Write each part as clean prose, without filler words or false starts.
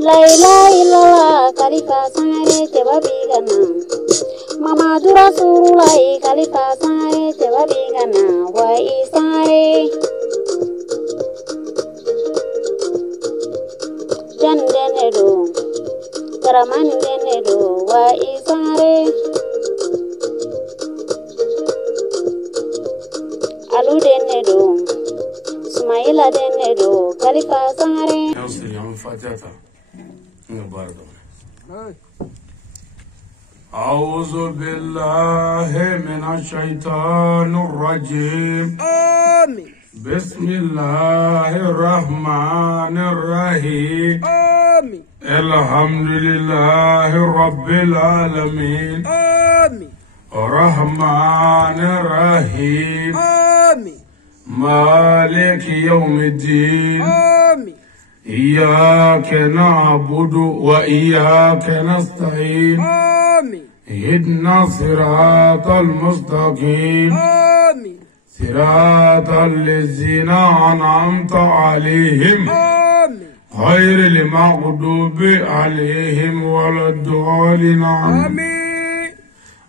La ilaha illallah Khalifa Sangare Tebabigana Mamadu Rasulullah Khalifa Sangare Tebabigana Wa Isare Jandenedo Karaman Denedo Wa Isare Alu Denedo Sumaila Denedo Khalifa Sangare أعوذ بالله من الشيطان الرجيم آمين بسم الله الرحمن الرحيم آمين الحمد لله رب العالمين آمين الرحمن الرحيم آمين مالك يوم الدين آمين إياك نعبد وإياك نستعين آمين اهدنا الصراط المستقيم آمين صراط الذين أنعمت عليهم آمين غير المغضوب عليهم ولا الضالين آمين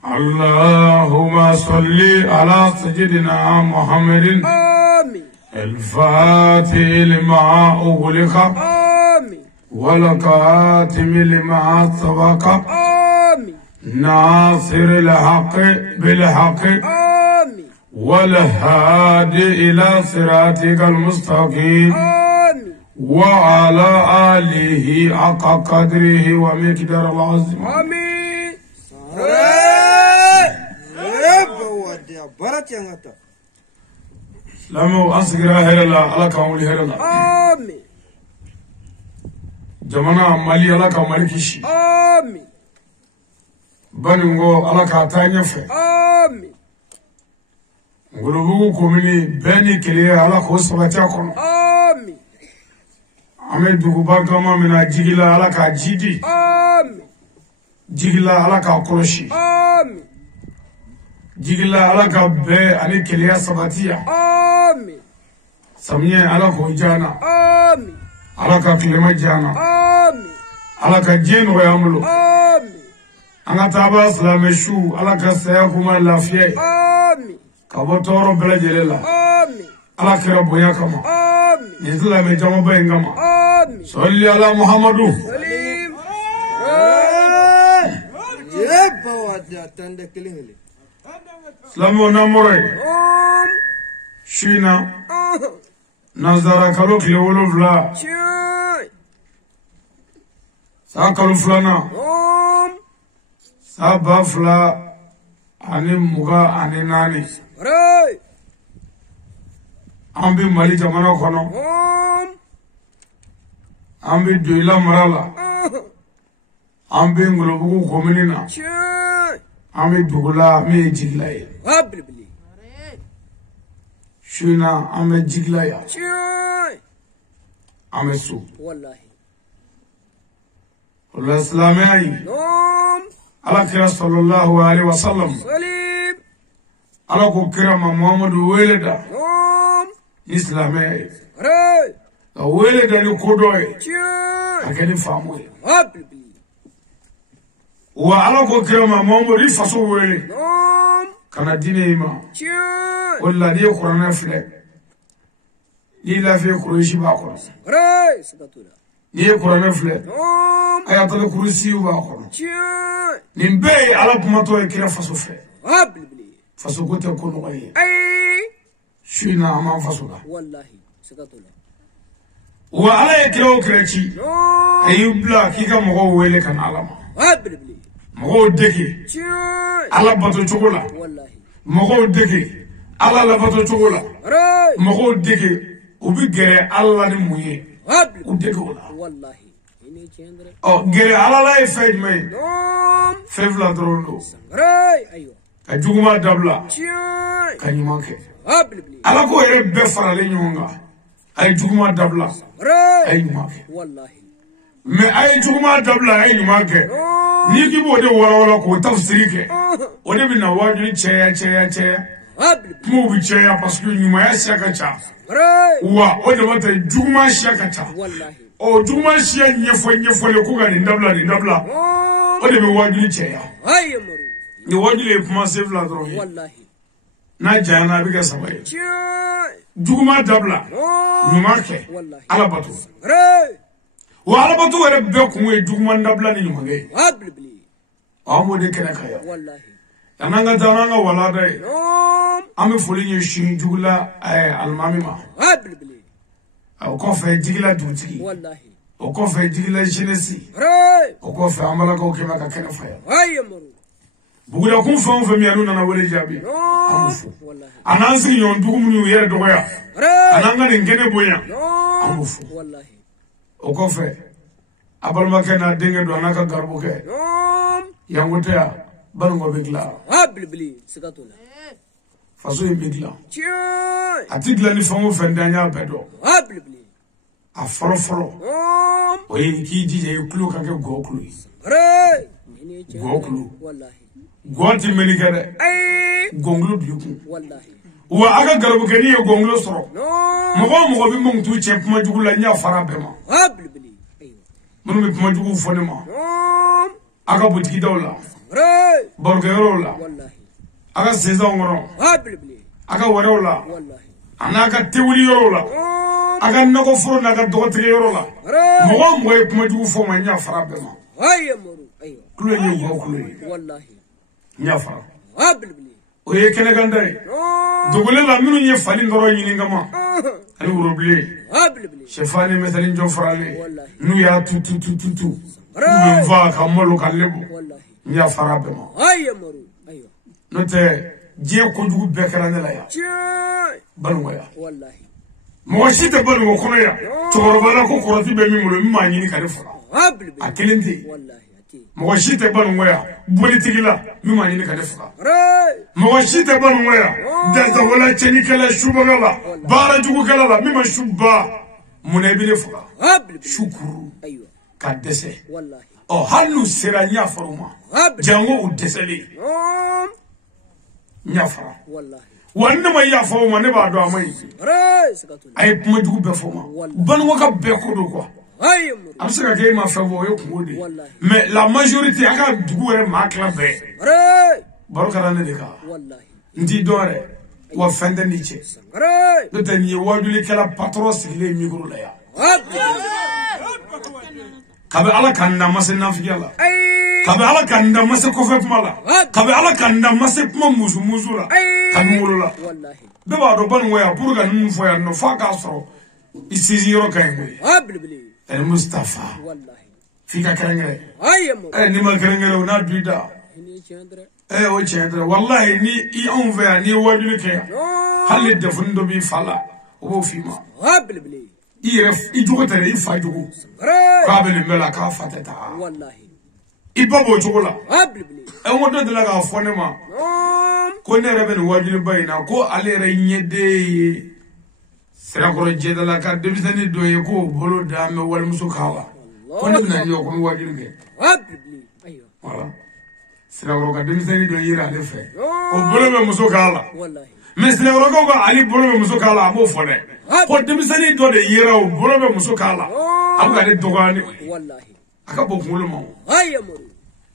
اللهم صل على سيدنا محمد آمين الفاتح لما أغلق آمين والكاتم لما سبق آمين ناصر الحق بالحق آمين والهادي إلى صراطك المستقيم آمين وعلى آله حق قدره ومقدار العظيم آمين لما أصغر هلا على كامل هلا آمين جمانا مالي على كامل كيشي آمين بنيغو على كاتانيا في آمين غلوبو كوميني بني كلي على كوسباتيا كون آمين أمي دوغوبا كما من جيجلا على كاجيدي آمين جيجلا على كاكولشي آمين جيجلا على كابي أني كليا سباتيا آمين سميه على كوجانا آمين على كلمة جانا آمين على كجين ويعملو آمين أنا تابع سلام شو على كسيكما لافيه آمين كابوتورو بلا جللا آمين على كربويا كما آمين نزل مجمع بينكما آمين صلي على محمد سليم يبا ودي أتندك لهلي سلام ونمري شينا نزارا كلوك لولو فلا شاي ساكلو فلانا سابا فلا أني مغا أني ناني راي أمبي مالي جمانا كونو أمبي دويلا مرالا أمبي نغلوبو كومينينا شاي أمبي دوغلا مي جيغلاي قبل بلي شينا أمبي جيغلاي شاي أمبي سو والله والإسلامي على كرا صلى الله عليه وسلم سليم على كرام محمد ولدا إسلامي راي ولدا نكودوي شاي أكيد فاموي قبل بلي وعلى كرام محمد رفاسو ولي كان ديني ما شاي ولا دي قرآن فلك دي لا في قريشي باقون راي سكتولا دي قرآن فلك آيات الكرسي باقون شاي نبي على بماتو كرا فاسو فلك قبل بلي فاسو كنت يكون غني أي شينا أمام فاسو ده والله سكتولا وعلى كرا كراشي أيوب لا كيكا مغو ويلي كان علما قبل بلي مغو دكي شاي على باتو شوكولا والله مغو دكي على لباتو شوكولا راي مغو دكي وبيجري الله نمويه قبل ودكي ولا والله إني تشندر جري على لا يفيد مين فيفلا ترولو راي أيوة كجوما دبلا شاي كنيماكي قبل بلي على كو يرب بفر لينونغا أي جوما دبلا راي أي نيماكي والله ما أي جوما دبلا أي نيماكي نيجي بودي ولا ولا كو تفسيرك ودي بنا واجري تشيا mo bi caya parce que nyuma ya shaka cha wa o de mata juma shaka cha wallahi o juma shiya nyefo le ko ga ni ndabla o de be wajuli caya ay maru ni wajuli kuma se vla dro wallahi na jana bi ga sabaye juma dabla nyuma ke ala batu wa ala batu wala be ko we juma ndabla ni nyuma ge amo de kana kaya wallahi ananga tananga wala dai ame foli ni shi jugula almami ma o ko fe jigila dutigi wallahi o ko fe jigila jenesi o ko fe amala ko ke maka kana faya ayamaru bugula kun fa on fe mi anu na wale jabi amufu anansi nyon dugu mu yere dogoya ananga ni ngene boya amufu wallahi o ko fe abalma ke na denge do anaka garbo ke yangote ya bango begla sikatula faso begla atigla ni fango fendanya bedo a folo o yi ki dije kulu ka ke gokulu wallahi goti menikere gonglu duku wallahi wa aga garbu ke ni gonglu soro mo bi mo tu che puma jugula nya fara bema mo bi puma jugu fonema aga butiki dawla borgero aga sezon ngoro aga warola anaka tewuli yorola aga nako furo naga dogotri yorola mo e kuma jugu fo ma nya fara bema kulo ni go kulo wallahi nya fara o ye kene gandai dogole la minu nye fali ngoro nyini ngama ani uroble chefani metalin jo farale nu ya tu va kamolo kalebo nya fara bema ayamaru ayo note je ko jugu bekara ne la ya balwa ya wallahi mo shite balwa kono ya toro bala ko koroti be mi mulo mi ma nyini kare fara akelenti wallahi ati mo shite balwa ya politiki la mi ma nyini kare fara mo shite balwa ya da wala cheni kala shubagala bara jugu kala la mi ma shubba munebile fara shukuru ayo ka dese wallahi o halu sera nya faruma jango udesele nya fara wallahi wanda mai ya fawo ma ne ba do amai sikatula ay kuma dugu be fo ma ban waka be ko do quoi ayamaru am saka ke ma fa wo yo ko de mais la majorité aka dugu re ma kla be barka ne de ka wallahi ndi dore wa fende ni che do tan ye waduli kala patron sile micro la ya kabe ala kanda mase nafiyala kabe ala kanda mase kofe mala kabe ala kanda mase kuma muzu la kabe mulula wallahi be ba do ban waya pour ga nun fo ya no fa ka so isi yoro kay moy el mustafa wallahi fika karangere ayamaru ni ma karangere na duida ni chandra o chendra wallahi ni I on veya ni wajuli ke halle defun do bi fala o fi ma I jogotere I fa jogo ka be mela ka fatata wallahi I babo jogola e wodo de la ga fone ma ko ne rebe ni wajuli bayina ko ale re nyede sera ko jeda la ka debisani do ye ko bolo da me wal musu kawa ko ne na yo ko wajuli ke ayo wala sera ko ka debisani do yira le fe o bolo me musu kala wallahi mais sera ko ko ali bolo me musu kala mo fone ko demisani do de yira o bolo be muso kala abu ga de dogani wallahi aka bo kulo mo ayamaru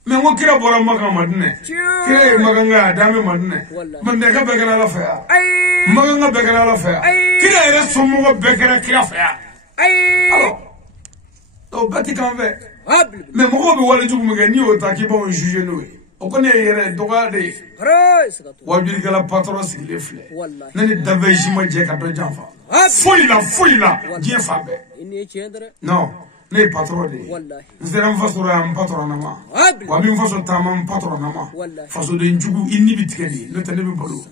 me ngo kira bora maka madne kire maganga dame madne man de ka be kana la fa maganga be kana la fa kire ere somo go be kana kira fa alors to bati kan ve me mo go be wala jugu me ni o ta ki bon juger no o ko ne yere dogade wajuri kala patron sigile fle nani daveji ma je ka do janfa foila je fa be ni chandra non ne patron de wallahi nzera mfasoro ya patron na ma wa mi mfaso tama patron na ma faso de njugu inni bitikeli no tane be bolo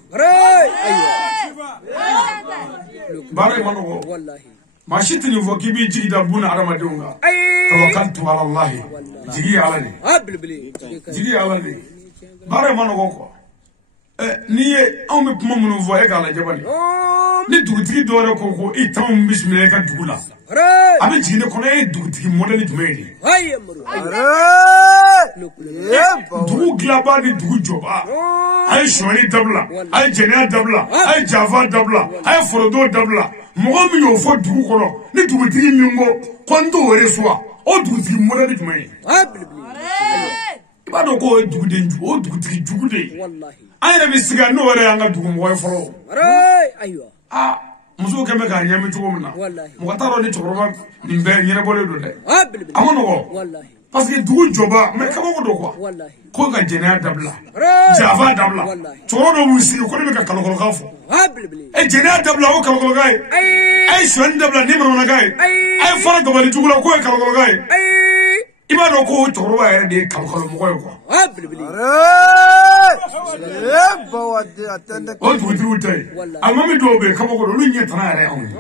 bare mano wallahi mashiti ni voki bi jigi da buna arama dunga tawakkaltu ala allah jigi ala ni jigi ala ni bare mano ko ni an bɛ kuma minnu fɔ e k'a lajɛ bani ni dugutigi dɔ yɛrɛ ko i t'anw bisimila i ka dugu la a bɛ jigin ne kɔnɔ e ye dugutigi mɔdɛli jumɛn ye dugu dilanba ni dugu jɔba a ye sɔɔni dabila a ye jɛnɛya dabila a ye janfa dabila a ye forodon dabila mɔgɔ min y'o fɔ dugu kɔnɔ ni dugutigi min ko n t'o reçoit o dugutigi mɔdɛli jumɛn ye i b'a dɔn k'o ye duguden jugu o dugutigi jugu de ye an yɛrɛ bɛ sigi n'o yɛrɛ y'an ka dugumɔgɔ ye fɔlɔ musow kɛn bɛ k'a ɲɛmi cogo min na mɔgɔ t'a dɔn ni cɛkɔrɔba nin bɛɛ ɲɛnabɔlen don dɛ a ma nɔgɔ parce que dugu jɔba mais kabako don quoi ko ka jɛnɛya dabila janfa dabila cɛkɔrɔba dɔw b'u sigi ko ne bɛ ka kalokɔlɔkan fɔ jɛnɛya dabila o kalokɔlɔkan ye a ye sɔɔni dabila ni manamanakan ye a ye fara dabali jugu la k'o ye kalokɔlɔkan ye i b'a dɔn ko cɛkɔrɔba yɛrɛ de ye kalokɔlɔmɔgɔ ye quoi o dugutigiw tɛ yen alimami dɔw bɛ yen kabako don olu ɲɛ tana yɛrɛ anw ye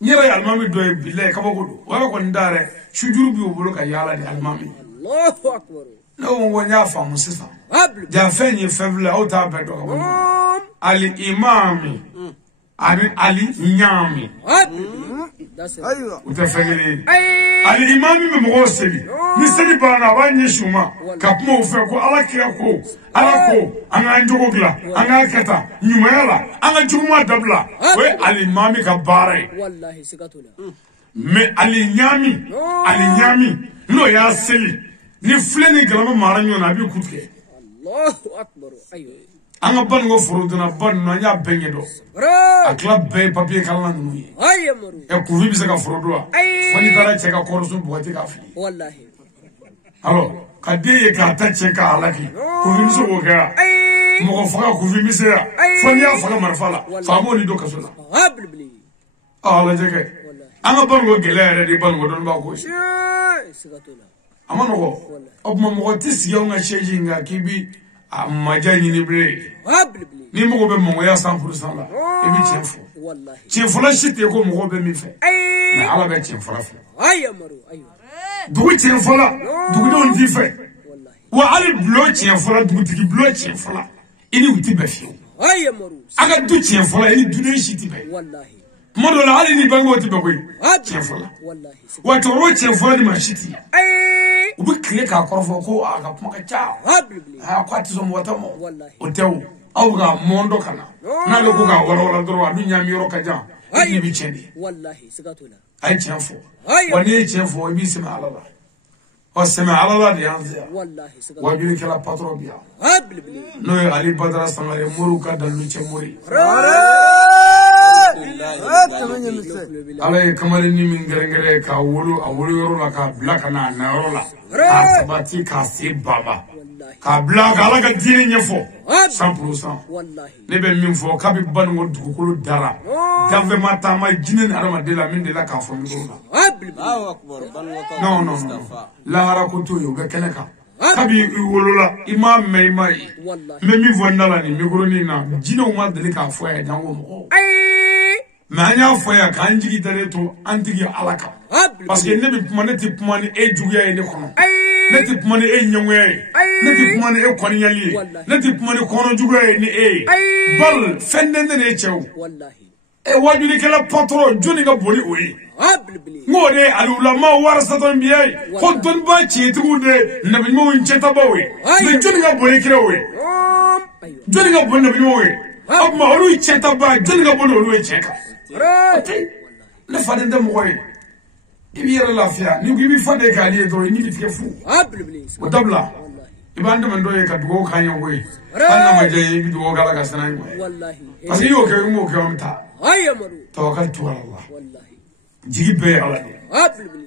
n yɛrɛ ye alimami dɔ ye bilayi kabako don o yɛrɛ kɔni da yɛrɛ sujuru b'u bolo ka yaala ni alimami ne ko n y'a faamu sisan ja fɛn ye fɛn fila aw t'a bɛɛ dɔn ka bɔ ali imami ani ali ɲaami u tɛ fɛn kelen ye ali imami bɛ mɔgɔw seli ni seli banna a b'a ɲɛsin u ma ka kuma u fɛ ko ala kira ko ala ko an k'an jogo dilan an k'a kɛ tan ɲumanya la an ka juguma dabila o ye ali imami ka baara ye mais ali ɲaami n'o y'a seli ni filɛ ni galama mara ɲɔgɔn na a b'i ku tigɛ an ka baninko forodonna ba ninnu an y'a bɛɛ ɲɛdɔn a tila bɛɛ ye papiye kalan ninnu ye kunfin bɛ se ka forodo wa fo n'i taara cɛ ka kɔrɔso bɔgɔti k'a fili alors ka den ye k'a ta cɛ k'a halaki kunfin bɛ se k'o kɛ wa mɔgɔ faga kunfin bɛ se wa fo n'i y'a faga marifa la faama ni don kaso la lajɛ kɛ an ka baninko gɛlɛya yɛrɛ de baninko dɔnnibaa ko ye a ma nɔgɔ o tuma mɔgɔ tɛ sigi anw ka siège in kan k'i bi a maja ɲini bilen ni mɔgɔ bɛ mɔgɔya 100% la i bɛ tiɲɛ fɔ tiɲɛ fɔla si tɛ ko mɔgɔ bɛ min fɛ mais ala bɛ tiɲɛ fɔla fɛ dugu tiɲɛ fɔla dugudenw t'i fɛ wa hali bulon tiɲɛ fɔla dugutigi bulon tiɲɛ fɔla i ni u tɛ bɛn fiyewu a ka du tiɲɛ fɔla i ni duden si tɛ bɛn kuma dɔ la hali ni bangebaw tɛ bɛn koyi tiɲɛ fɔla wa cɛkɔrɔba tiɲɛ fɔla ni maa si tɛ u bɛ tile k'a kɔrɔfɔ ko a ka kuma ka ca ko a tɛ sɔn mɔgɔ ta ma o tɛ o aw bɛ ka mɔn dɔ ka na n'ale ko k'a walawala dɔrɔn a dun ɲami yɔrɔ ka jan e k'i bɛ tiɲɛ de a ye tiɲɛ fɔ wa n'i ye tiɲɛ fɔ i b'i sɛmɛ ala la ɔ sɛmɛ ala la de y'an fɛ yan wajulikɛla patɔrɔn bi yan n'o ye ali badara sangare moriw ka dalu cɛ mori ala ye kamalennin min gɛrɛngɛrɛ k'a wolo a wolo yɔrɔ la k'a bila ka na a na yɔrɔ la k'a sabati k'a se baba k'a bila ka ala ka diinɛ ɲɛfɔ 100% ne bɛ min fɔ k'a bɛ baninko dugukolo dara danfɛnma taama jinɛ ni adamaden la min de la k'a fɔ mikoro la non lahara ko t'o ye o bɛ kɛnɛ kan kabi i wolola i m'a mɛn i m'a ye n bɛ min fɔ n da la nin mikoronin na jinɛw ma deli k'a fɔ yan janko mɔgɔw mais an y'a fɔ yan k'an jigi dalen to an tigi ala kan parce que ne bɛ kuma ne tɛ kuma ni e juguya ye ne kɔnɔ ne tɛ kuma ni e ɲɛngoya ye ne tɛ kuma ni e kɔniyali ye ne tɛ kuma ni kɔnɔjuguya ye ni e ye bal fɛn den ne ye cɛw wajulikɛla patɔrɔn jɔnni ka boli o ye n k'o de ye aliwulama warasatɔ biya ye ko dɔnniba tiɲɛtigiw de nabiɲumanw cɛtabaw ye mais jɔnni ka boli kiraw ye jɔnni ka boli nabiɲumanw ye o tuma olu ye cɛtaba jɔnni ka boli olu ye cɛ kan ne faden tɛ mɔgɔ ye i b'i yɛrɛ lafiya ni ko i b'i fa de k'ale ye dɔrɔn i ni bɛ tigɛ fu o dabila i b'an dɛmɛ dɔ ye ka dugawu k'an ye koyi hali n'a ma diya i ye i bɛ dugawu k'ala ka siran ye parce que i y'o kɛ i m'o kɛ an bɛ taa tawakkaltu ala Allah jigi bɛɛ ye ala de ye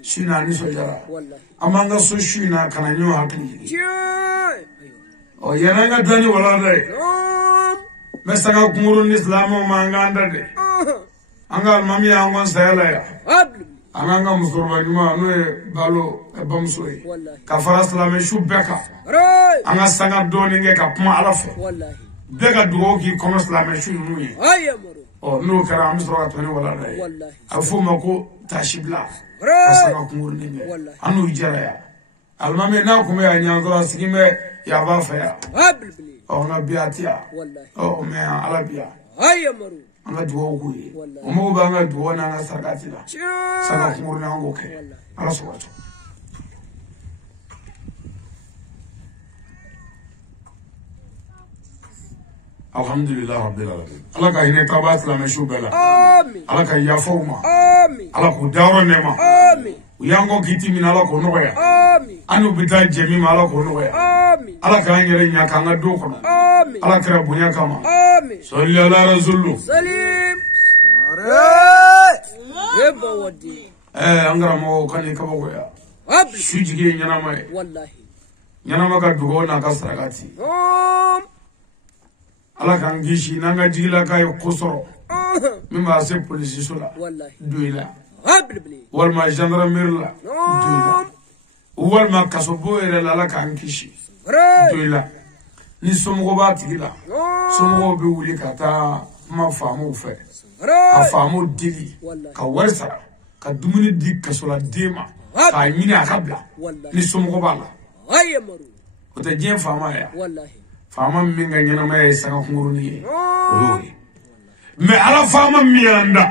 su in na a nisɔndiyara an b'an ka so su in na ka na ɲɔgɔn hakili jigin yanni an ka taa ni walanda ye n bɛ saga kunkuru ni silamɛw ma an k'an da dɛ an ka alimami y'an kɔn saya la yan an k'an ka musokɔrɔba ɲuman n'o ye balo bamuso ye ka fara silamɛ su bɛɛ kan an ka sanga dɔɔnin kɛ ka kuma ala fɛ bɛɛ ka dugawu k'i kɔnɔ silamɛ su ninnu ye n'o kɛra an bɛ sɔrɔ ka tɛmɛ ni walanda ye a bɛ f'o ma ko tasibila ka sanga kunkurunin kɛ an n'u jɛra yan المامي ناكم يا نيانزرا سكيمة يا بافيا قبل بلي أو نبياتيا والله أو مي على بيا هيا مرو أنا دوغوي ومو بانغ دوغنا أنا سرقاتيلا سرقات مورنا أنغوكي على صوته الحمد لله رب العالمين الله كاين تابات لا مشو بلا آمين الله كاين يافوما آمين الله كدارو نما آمين ويانغو كيتي من الله كنويا آمين أنو بتا جميع الله كنويا آمين الله كاين يري نياكانا دوكنا آمين الله كرا بنيا كما آمين صلى على رسول سليم يبا ودي أنغرا مو كاني كبويا قبل شجيجي نيانامي والله نياناما كدوغو ناكاسرقاتي Allah kan gishi nanga jigila kay kusoro mimba se police sola والله duila قبل بلي walma gendarmerie la duila walma kasobo ere la kan gishi duila ni somogo ba tigila somogo be wuli kata ma famu fe ka famu dili ka warsa ka dumuni di kasola dema ka nyini akabla ni somogo ba la هيا مرو o te jen fama ya والله fama minga nyana ma sanga nguruni ye olori me ala fama mianda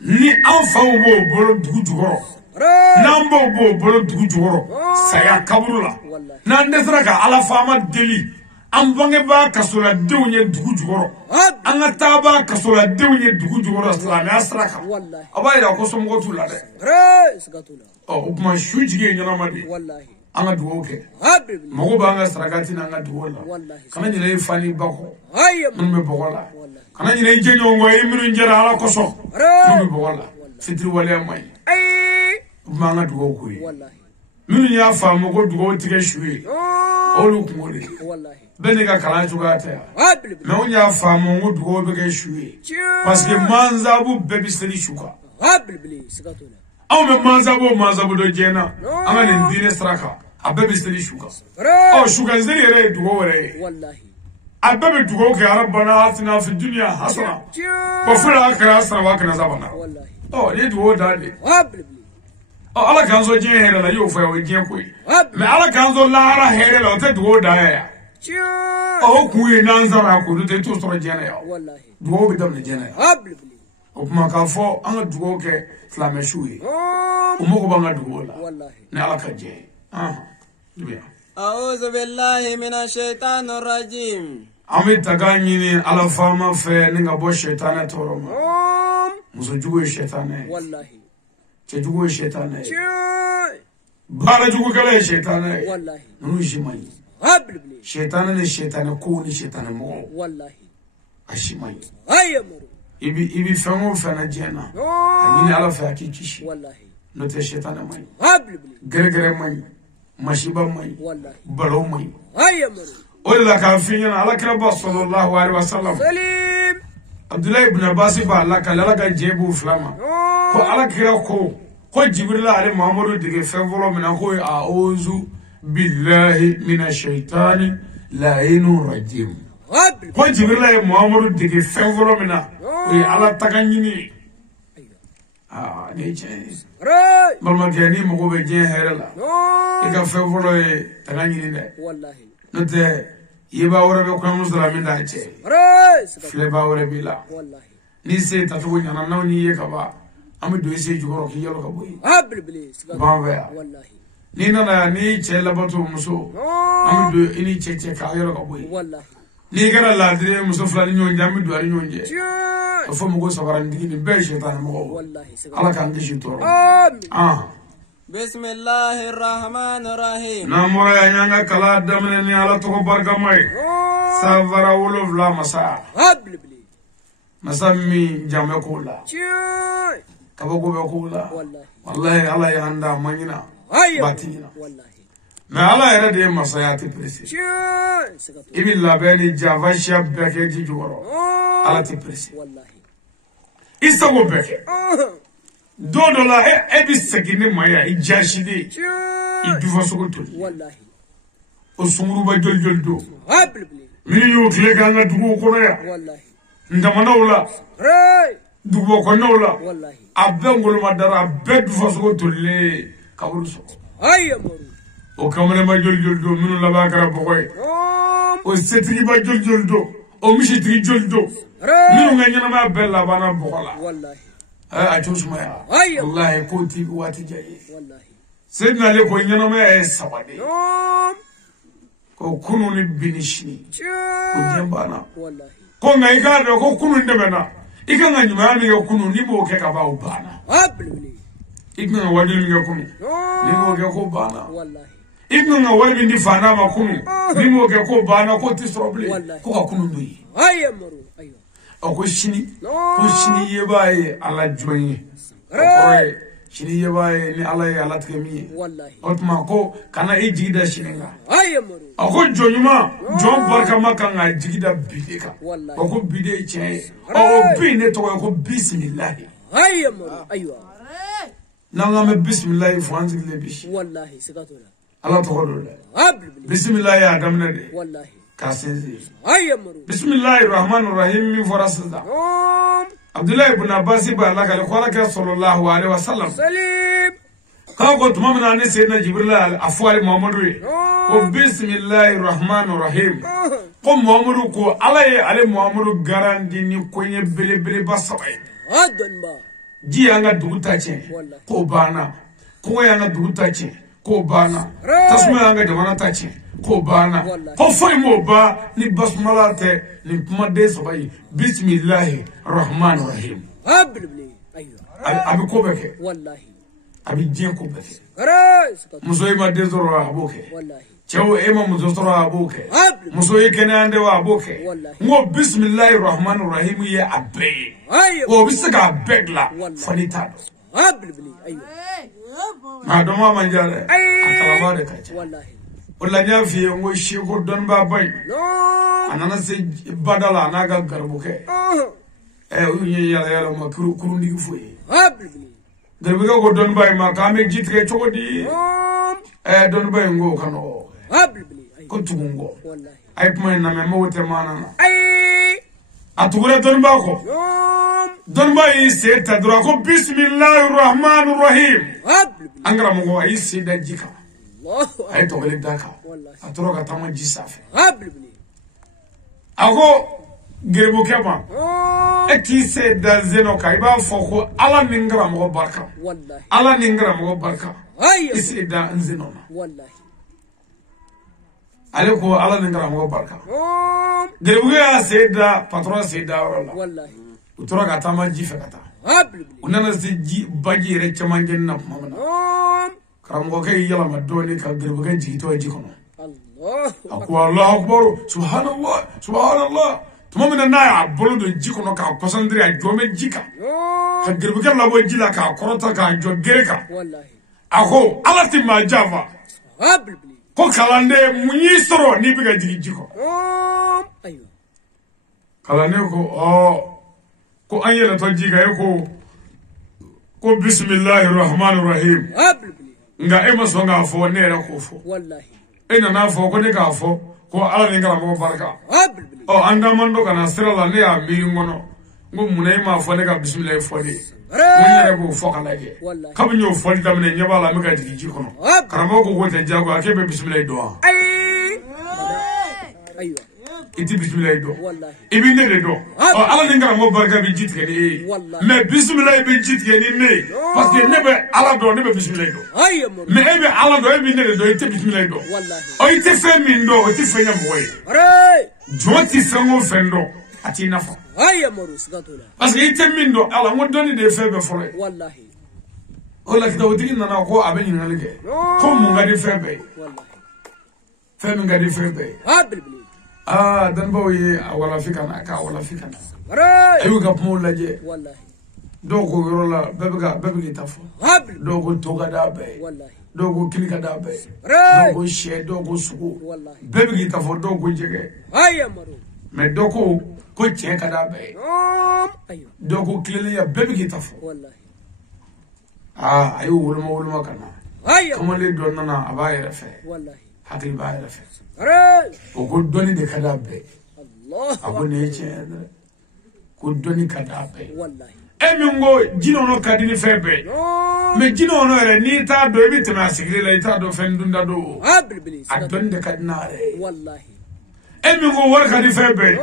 ni alfa wo bolo dugu jugoro nambo bo bolo dugu jugoro saya kabula na ndesra ka ala fama deli ambange ba kasola dewnye dugu jugoro anga taba kasola dewnye dugu jugoro salami asraka والله abayira ko somgo tula de سكتولا o kuma shujige nyana madi والله anga dugo ke قبل بلي mago ba anga sragati na anga dugo la والله kana nyina ifani bako هيا mun me bogola kana nyina ijenyo ngo yimru njera ala koso mun me bogola fitri wala mai اي manga dugo ko yi والله mun ya fa mago dugo tige shuwe olu kumole والله bene ka kala jugata قبل بلي me on ya fa mago dugo be ke shuwe parce que manzabu bebi seli shuka قبل بلي سكتولا aw me manzabu do jena anga ne dine straka abebi seli shuka oh shuka zeli ere dugo wore والله abebi dugo ke rabbana atina fi dunya hasana wa fil akhirati hasana wa qina azabana والله oh ne dugo dade قبل بلي oh ala kanzo je here la yo fa yo je ko قبل me ala kanzo la ara here la te dugo da ya oh ku ye nanzara ko te to soro jena ya والله dugo bi dam ne jena ya قبل بلي o kuma ka fo anga dugo ke flame shuwe o mo ko banga dugo la والله ne ala ka je duya أعوذ بالله من الشيطان الرجيم ami taganyini ala fama fe ninga bo shetane toroma muso jugo shetane والله che jugo shetane bara jugo kala shetane والله nunu shimai قبل بلي shetane ne shetane ko ni shetane mo والله ashimai هيا مرو ibi fengo fena jena anyini ala fe akikishi والله no te shetane mai قبل بلي gere mai mashiba mai والله balo mai هيا مرو ola ka finyana ala kira sallallahu alaihi wasallam سليم Abdullah ibn Abbas ba Allah ka lalaga jebu flama ko ala kira ko Jibril alayhi Muhammadu dige fevolo mina ko a'udhu billahi minash shaitani la'inur rajim قبل ko Jibril alayhi Muhammadu dige fevolo mina ko ala taganyini ne je راي balma gani mo ko be je herela e ka fevolo e taganyini de والله note yeba wora be ko muslimin da ce راي سكتولا fleba wora bila والله ni se tatugo nyana naw ni ye kaba ami do se jugoro ki yelo ka boyi قبل بلي سكتولا banvea والله ni nana ni che labato muso ami do ini che ka yelo ka boyi والله ni gara ladire muso flani nyon jami do ari nyonje جاي fo mugo sabaran dini be shetan mo والله سكتولا ala kan gishi toro آمين بسم الله الرحمن الرحيم na mora ya nyanga kala damne ni ala to barka mai savara wolo vla masa قبل بلي masami jame ko la جاي kabako be ko la والله wallahi ala ya anda manyina هيا batina والله me ala yere de masayati presi جاي سكتولا ibi labeni javasha beke ji jugoro ala ti presi والله isago beke dodo la ebi segini maya ijashide جاي idufa sogo toli والله o sunguru ba jol do قبل بلي mini yo kle ganga dugo kono ya والله ndamana wala راي dugo kono wala والله abbe ngolo madara abbe dufa sogo toli kaburu sogo هيا مرو o kamane ma jol do minu la ba kara bokoy o setri ba jol do o mishi tri jol do minu nga nyana ma bella bana bokola wallahi a chusma ya wallahi ko ti wati jaye wallahi sedna le ko nyana ma e sabade ko kunu ni binishni ko jembana wallahi ko ngai ga do ko kunu ndemena ika nga nyuma ni ko kunu ni bo ke ka ba ubana igna wajil ni ko ni bo ke ko bana wallahi igna wabi ndi fana ma kunu ni bo ke ko bana ko ti soble ko ka kunu ndoyi ayamaru ayo ko shini yebaye ala joyi ko shini yebaye ni ala tkemi wallahi otma ko kana e jigida shininga ayamaru ko jonyuma jon barka makanga jigida bideka ko bide che o bine to ko bismillah ayamaru ayo nanga me bismillah franzi le bish wallahi sikatola ala to do bismillah ya damna de wallahi kasenzi ayamaru bismillahir rahmanir rahim mi farasda Abdullah ibn Abbas ba la kale khwala sallallahu alaihi wasallam salim ka ko tumamna ne sayyidina Jibril afwali Muhammadu ko bismillahir rahmanir rahim ko Muhammadu ko ale Muhammadu garandi ni ko nye bele basabai adan ba ji anga duguta ce ko bana ko yanga duguta ce ko bana tasma yanga jamana ta ce ko bana ko foi mo ba ni basmala te ni kuma de sabai bismillahir rahmanir rahim abli ayo abi ko beke wallahi abi jien ko beke ras muso ma de zoro aboke wallahi cewo ema muso zoro aboke muso yekene ande wa aboke ngo bismillahir rahmanir rahim ye abe o bisaka begla fanita abli ayo ma do ma manjare akala de kacha wallahi wala nya fi ngo shiko don ba bay anana se badala naga garbuke unye yala ma kuru ndi fuye garbuke ko don bay ma kame jitre chogodi don bay ngo kano ko tugungo ay puma na me mote manana atugure don ba ko don bay se ta dura ko bismillahir rahmanir rahim angara mo ay se da jika ay to gele daka atoro ka tama jisafe ako gerbo kema eki se da zeno ka iba foko ala ningra mo barka wallahi ala ningra mo barka isi da nzeno wallahi ale ko ala ningra mo barka gerbo ya se da patron se da wala wallahi utoro ka tama jife kata unana se ji baji re chamangen na mamana karamgo kay yala ma doni ka gerbo kan jito jikono Allah akwa Allah akbar subhanallah tumamina na ya bolodo jikono ka kosandri a jome jika ka gerbo kan labo jila ka korota ka jo gereka wallahi ako alati ma java ko kalande munyi soro ni biga jiko ayo kalane ko anyela to jiga ko bismillahir rahmanir rahim nga ema songa fo ne ra ko fo wallahi ina na fo ko ne ka fo ko ala ni ngala mo barka anda mando kana sirala ne ya mi ngono ngo munay ma fo ne ka bismillah fo de munyere ko fo kala ge kam nyo fo damne nyabala mi ka digi kono karamo ko ko te jago akebe bismillah do ayo iti bismillah do ibinde de do ala ni ngala mo barka bi jitke ni mais bismillah bi jitke ni ne parce que ne be ala do ne be bismillah do mais ebe ala do ebe ne do iti bismillah do o iti fe min do iti fe nyam boy joti fe ngo fendo ati nafa parce que iti min do ala ngo doni de fe be fore wallahi o la kido tigi nana ko abe ni nalge ko mo ngadi fe be wallahi fe mi ngadi fe be dan bawi wala fikana ka wala fikana ayu ga mo laje wallahi do ko yorola bebe tafo do ko toga da be wallahi do ko kilika da be do ko she do ko suku wallahi bebe tafo do ko jege ayamaru me do ko che ka da be ayo do ko kilele ya bebe tafo wallahi ayu wulma kana kuma le do nana abaye refe wallahi hakil baye refe o ko doni de kada be Allah ako ne che ko doni kada be wallahi Emingo jino no kadini febe me jino no ere ni ta do ebiti ma sigire la ita do fendunda do adonde kadinare wallahi emingo war kadi febe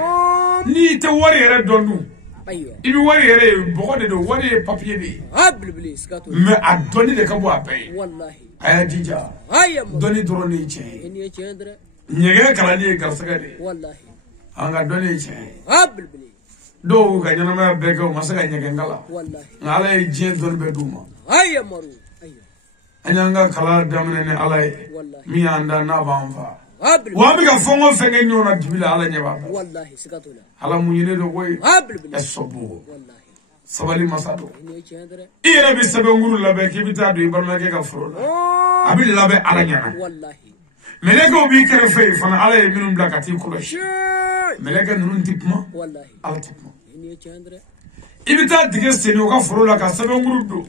ni te wari ere donu aywa ibi wari ere bogode do wari papier de me adoni de kabo apay wallahi aya jija doni drone che eni chendra nyege kala ni garsaga de wallahi anga doni che abli do ga nyana ma beko masaka nyege ngala wallahi ngala e je don be duma maru aywa anyanga kala damne ne alay wallahi mi anda na banfa abli wa bi ga fongo fenge nyona dibila ala nyaba wallahi sikatula ala munyine do koy abli esobo wallahi sabali masado eni chendra ire bi sebe nguru labe ke bita do ibarna ke ka frola abi labe ala nyana wallahi meleko bi kere fe fana ala e minum blakati kolosh meleke nunun tipma wallahi ala tipma eni chendra ibita dige seni o ka frola ka sebe nguru do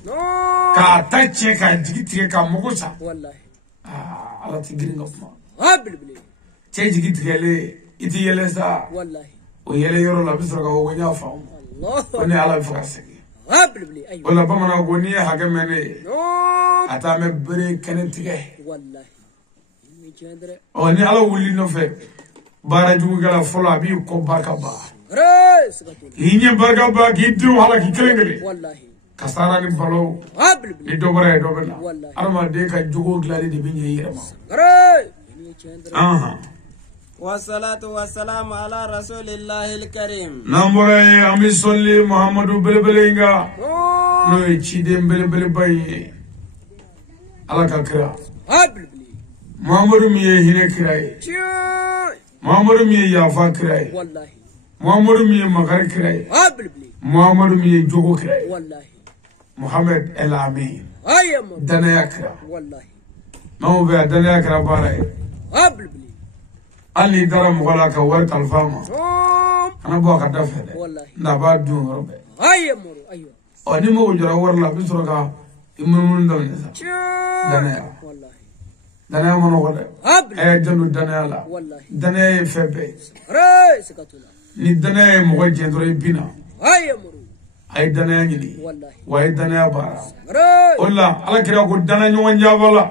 ka tache ka digitire ka mogosa wallahi ala tigringa fuma abli che digitrele iti yele sa wallahi o yele yoro la bisra ka o nya fa allah oni ala fakase abli aywa wala bamana goni hage mene ata me bere kenetige wallahi eni chendra oni ala wuli no fe bara jugu gala fola bi ko barka ba sikatula hinye barka ba ki du hala ki kelengele wallahi kasara ni balo abli ni dobare dobela Wallahi. arma de ka jugo gladi de binye yirama eni chendra aha والصلاة والسلام على رسول الله الكريم nambore ami solli muhammadu belbelenga no e chide belbele baye ala ka kira abli muhammadu mi ye hine kiraye muhammadu mi ye yafa kiraye wallahi muhammadu mi ye makar kiraye abli muhammadu mi ye jogo kiraye wallahi muhammad el amin maru danaya kira wallahi mamu be danaya kira baraye abli ali dara mugala ka war kalfama ana bo ka dafede wallahi na ba dun robe maru aywa o ni mo jora war la bisoro ka imun ndam ne sa danaya wallahi danaya mono ko de abli ay janu danaya la wallahi danaya febe sikatula ni danaya mo jendro bina maru ay danaya ni wallahi way danaya bara ray olla ala kira ko danaya nyon jabala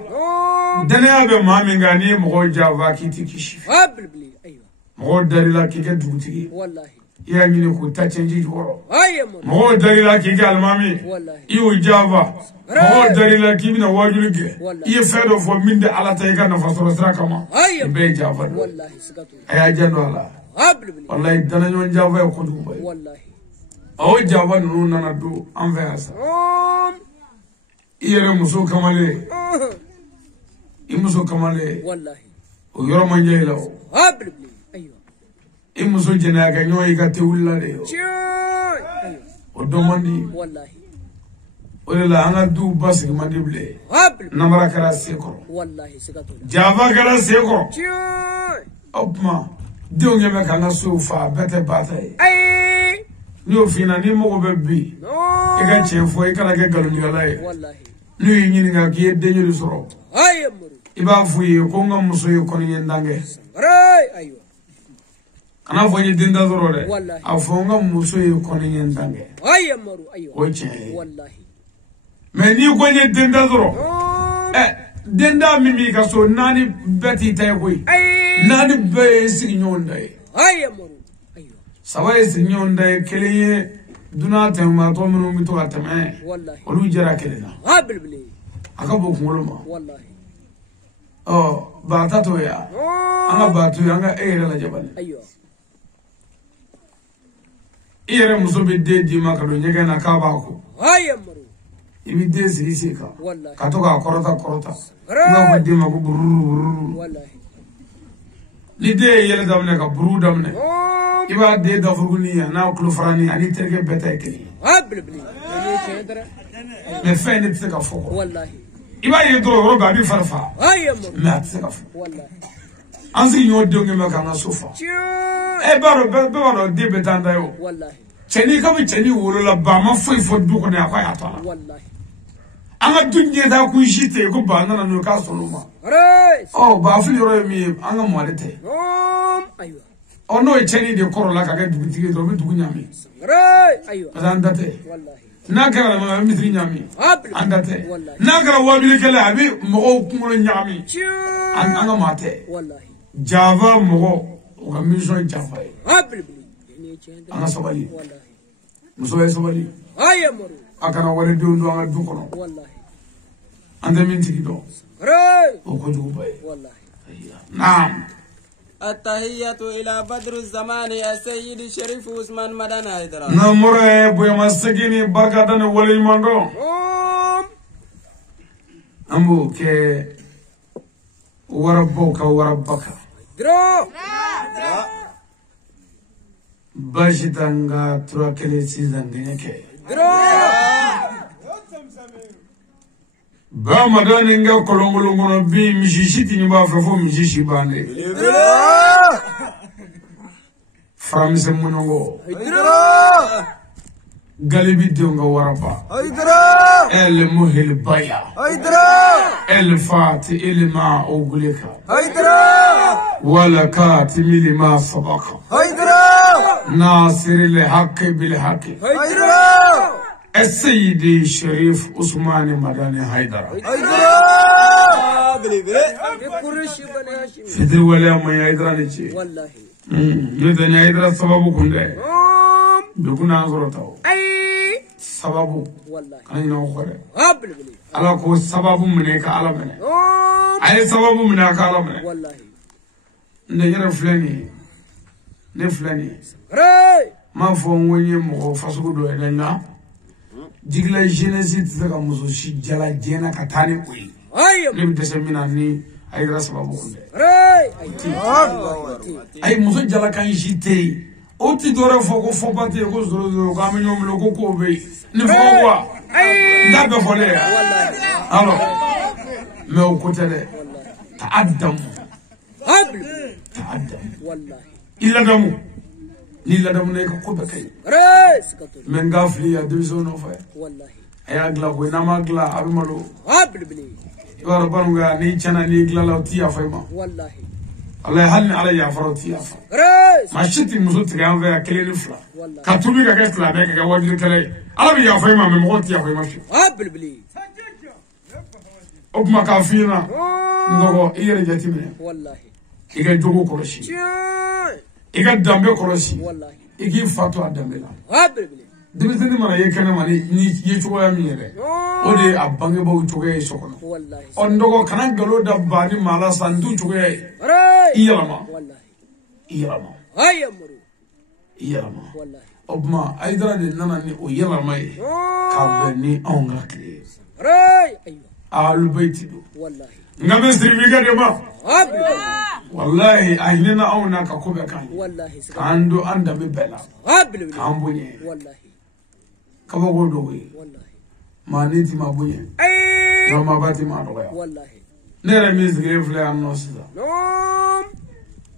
danaya be mami ngani mo java kiti kishi abli aywa mo darila kike dutigi wallahi ya ni ko ta change joro maru mo darila kike almami wallahi iwo java mo darila kibina wajulike Wallahi. iye fedo fo minde ala tay kana fasoro sira kama be java wallahi sikatula aya jando ala abli wallahi danaya nyon java ko duba wallahi o java nunu nana do an fe asa iyere muso kamale imuso kamale wallahi o yoro manje la o abli aywa imuso jena ga nyoy ga tewulla de o aywa o domandi wallahi o la anga du basik mandible abli namara kara seko wallahi sikatula java kara seko opma de o nyame kanga sofa bete batay ay ni o fina ni mo be bi e ga chefo e kala ga galu ngala e wallahi ni nyini nga ki de nyulu soro maru iba fuye ko nga muso yo kon yendange ray aywa kana fo ni dinda zoro de Wallahi. afo nga muso yo kon yendange maru aywa o che wallahi me ni ko ni dinda zoro dinda mimi ka so nani beti tay koy ay nani be sigi nyonday maru aywa sawaye sigi nyonday keliye duna tema to minu mi to atame wallahi olu jara kelena abli aka bo kulo ma wallahi ba ta to ya anga ba to anga la jabal aywa iyere muso be de di ma ka do nyege na ka ba ko maru ibi de sigi ka wallahi ka to ka korota na ko di ma ko buru wallahi ni de yele damne ka buru damne iba de da furguni ya na kulo farani ani terke beta ekeli abli eni chendra me fe ni tsaka foko wallahi iba ye do ro ba bi farfa maru me atsaka foko wallahi anzi nyo de ngeme ka na sofa e baro be baro de betanda yo wallahi cheni ka bi cheni woro la ba ma foi fo du ko ne akwa ya to wallahi anga dunje da ku shite ko ba na no ka solo ma ray ba fili ro mi anga mo alete aywa ono e cheni de koro la ka ga dugutigi do bi dugunyami ray aywa azandate wallahi ناكرا ما مثل نعمي عندته ناكرا وابلي كلا أبي مغو كمل نعمي أنا ماته جافا مغو وكميشون جافا أنا سبالي مسوي سبالي أكنا وردون دو أنا دوكنا أنت من تكيدو وكجو باي نعم التحية إلى بدر الزمان السيد الشريف عثمان مدن هيدرا نمره بويما سكيني باكادن ولي ماندو أمبو كي وربوك وربك باشتانغا تراكلي سيزانغنيكي ba madani nga kolongolongono bi mishishiti nyumba fafo mishishi bande framise munongo galibi donga waraba el muhil baya el fati ilma oguleka wala katimi lima sabaka nasir الحق بالحق السيد الشريف عثمان مدني هيدرا في ذي ولا ما هيدرا نجي والله مدني هيدرا سببه كنده بكون أنظرته سببه والله كان ينوخره على كل سببه منك على منه أي سببه منك على منه والله نجرب فلاني ما فهم وين يمو فاسقو لنا جيلا جينيسي تزكى مزوشي جلا جينا كتاني قوي نبي تسمينا ني أي راس بابوكم أي مزوج جلا كان يشتي أوتي دورة فوق فوقاتي يكون زلزال كامل يوم لوكو كوبي نفوقوا لا بفوليه ألو ما هو كتله تعدم والله إلا دمو نيلا دمنا كوبكي من غافلي يا دبيزون أوفا والله أي أغلا وين ما أغلا أبي مالو يا ربنا ني تشانا ني أغلا لو تيا فيما والله الله يهلني على يا فروتيا ما شتي مزوت كان في أكلين فلا كاتوبي كاكسلا بيك كواجد كلاي أبي يا فيما من مغوت يا فيما شو أبما كافينا نقول إيه رجعتي منه والله إيه جوجو كروشي إيجا دامبي كروسي إيجي فاتو دامبلا دمتني مانا يكنا ماني يشوفه ميره ودي أبانge باو يشوفه يسوكنا أندوكو كنا غلو دباني مالا سانتو يشوفه إيرما إيرما أبما أيدرا ديننا ني أيرما كابني أونغاكلي آلو بيتيدو نعم سيرفيكا دما والله أهلنا أونا كوبا كان كاندو أندا ببلا كامبوني كابو دوي ما نيتي ما بوني ما باتي ما دوي نرى ميز غير فلا نوسدا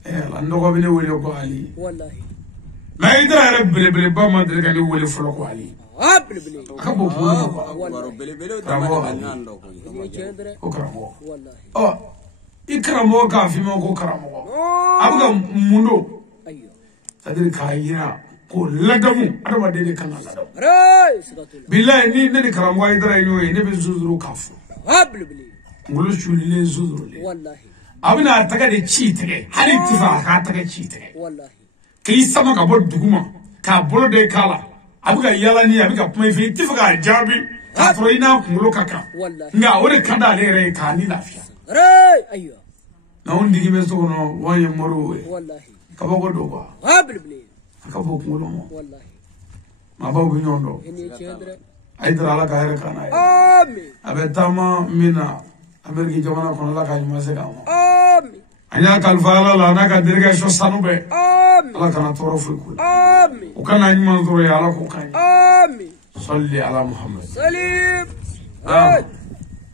لأنه بني ولي قالي ما يدري رب بلي ما دري كان ولي فلو قالي كابو بوني إكرامه كافي ما هو كرامه أبغى مندو تدري كاينا كل لدمو أنا ما دني كنا لدمو بالله إني كرامه إذا إنه إني بزوجرو كافو نقول شو اللي زوجرو والله أبنا أتكلم شيء هل اتفاق أتكلم شيء والله كيس ما كبر دكما كبر ده كلا أبغى يلاني أبغى ما في اتفاق جابي كفرينا كملو كاكا نعم أوري كذا عليه كاني لافيا أيوة نون ديجي مسوكنا وين يمروه والله كابو دوبا كابو كمولو والله ما باو بينوندو أيدر على كاير كانا آمين أبى تاما منا أمريكي جمانا كنا لا كاي مسكامو آمين أنا كالفالا لانا كدرجة شو سانوبه آمين الله كنا تورفي كل آمين وكان عندي منظور يا الله كوكاي آمين صلي على محمد سليم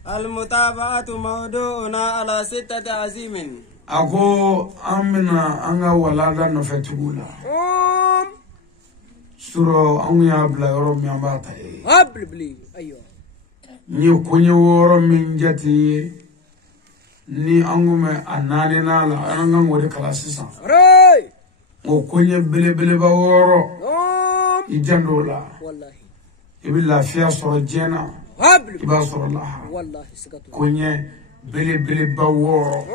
المتابعة موضوعنا على 6 عزيم أكو أمنا أنغا ولادا نفتولا سورة أنغا بلا يوم يامباتا بلي أيوة ني كوني ورو من جاتي ني أنغم أناني نالا أنغا ودي كلاسيسا o konye bele bele ba woro ijandula wallahi ibilla fiya soro jena iba soro la wallahi sikatu kunye bele bawo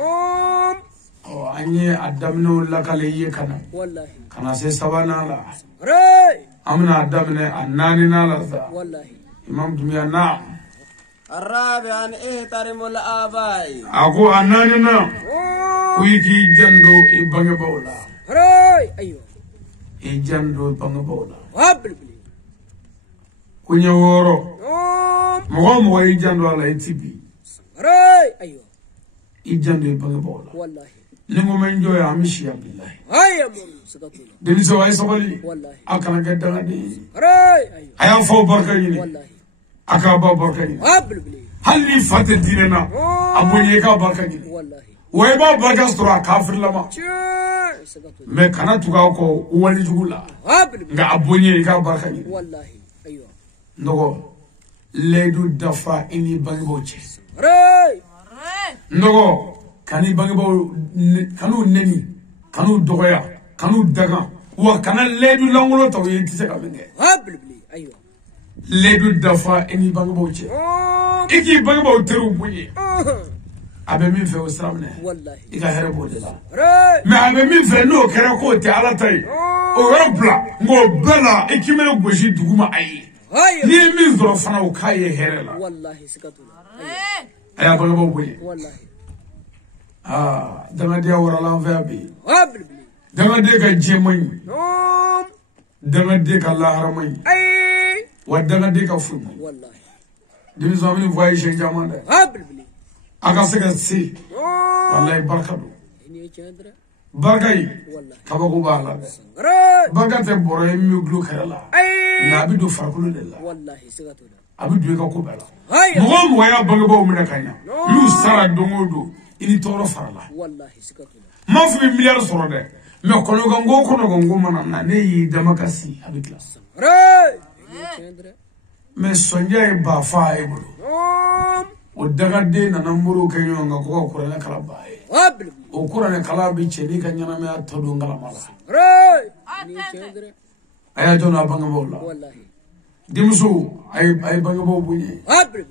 o anye adamno lakale ye kana wallahi kana se sabana la re amna adamne annani na la wallahi imam dumiya na الرابع أن احترموا الآباء ako annani na kuiki jando ibange bawla re ايوه jando ibange bawla قبل kunye woro mo jando ala itibi re ايوه jando ibange bawla والله lingo men joya amishi abdullah هيا مر سكتوا deni so ay sabali والله akana gadda ngadi re ايوه aya fo barka yini والله akaba barka yini قبل halli fate dinena abunye ka barka yini والله way ba barka sura kafir lama سكتوا me kana tuga ko wali jugula قبل nga abunye ka barka yini والله ايوه ndogo ledu dafa ini bangoche re ndogo kani bangibo kanu neni kanu dogoya kanu daga wa kana ledu langolo taw yenti se kamenge قبل ايوه ledu dafa ini bangibo che iki bangibo teru bunye abe min fe usramne والله ika herebo de la re me abe min fe no kere ko te ala tay o rabla ngo bela ikimene goshi duguma ayi هيا ni min zoro fana o kaye herela والله سكتوا aya bangibo bunye والله danga dia wara lan fe abi قبل danga de ka jemay نوم danga de ka laharamay اي wa danga de ka fu والله dimi so amini voyage jamande قبل aga se ka si نوم wallahi barka do اني چندرا barkai والله kabako bala re barka te boro mi glu kala اي na bi do farkulu de la والله سكتوا abi do ka ko bela هيا mo ya bangabo mu na kanya lu sara dongodo ini toro farala والله سكتوا ma fu milliard soro de me kono gongo mana na ne yi damakasi abi class re اني چندرا me sonja e ba fa e bulu نوم o daga de na namburu kanyo nga ko ko na kala bae قبل o kurane kala bi cheni kanyana me atodo ngala mala re اني چندرا aya jona banga bola والله dimsu ay banga bo bunye قبل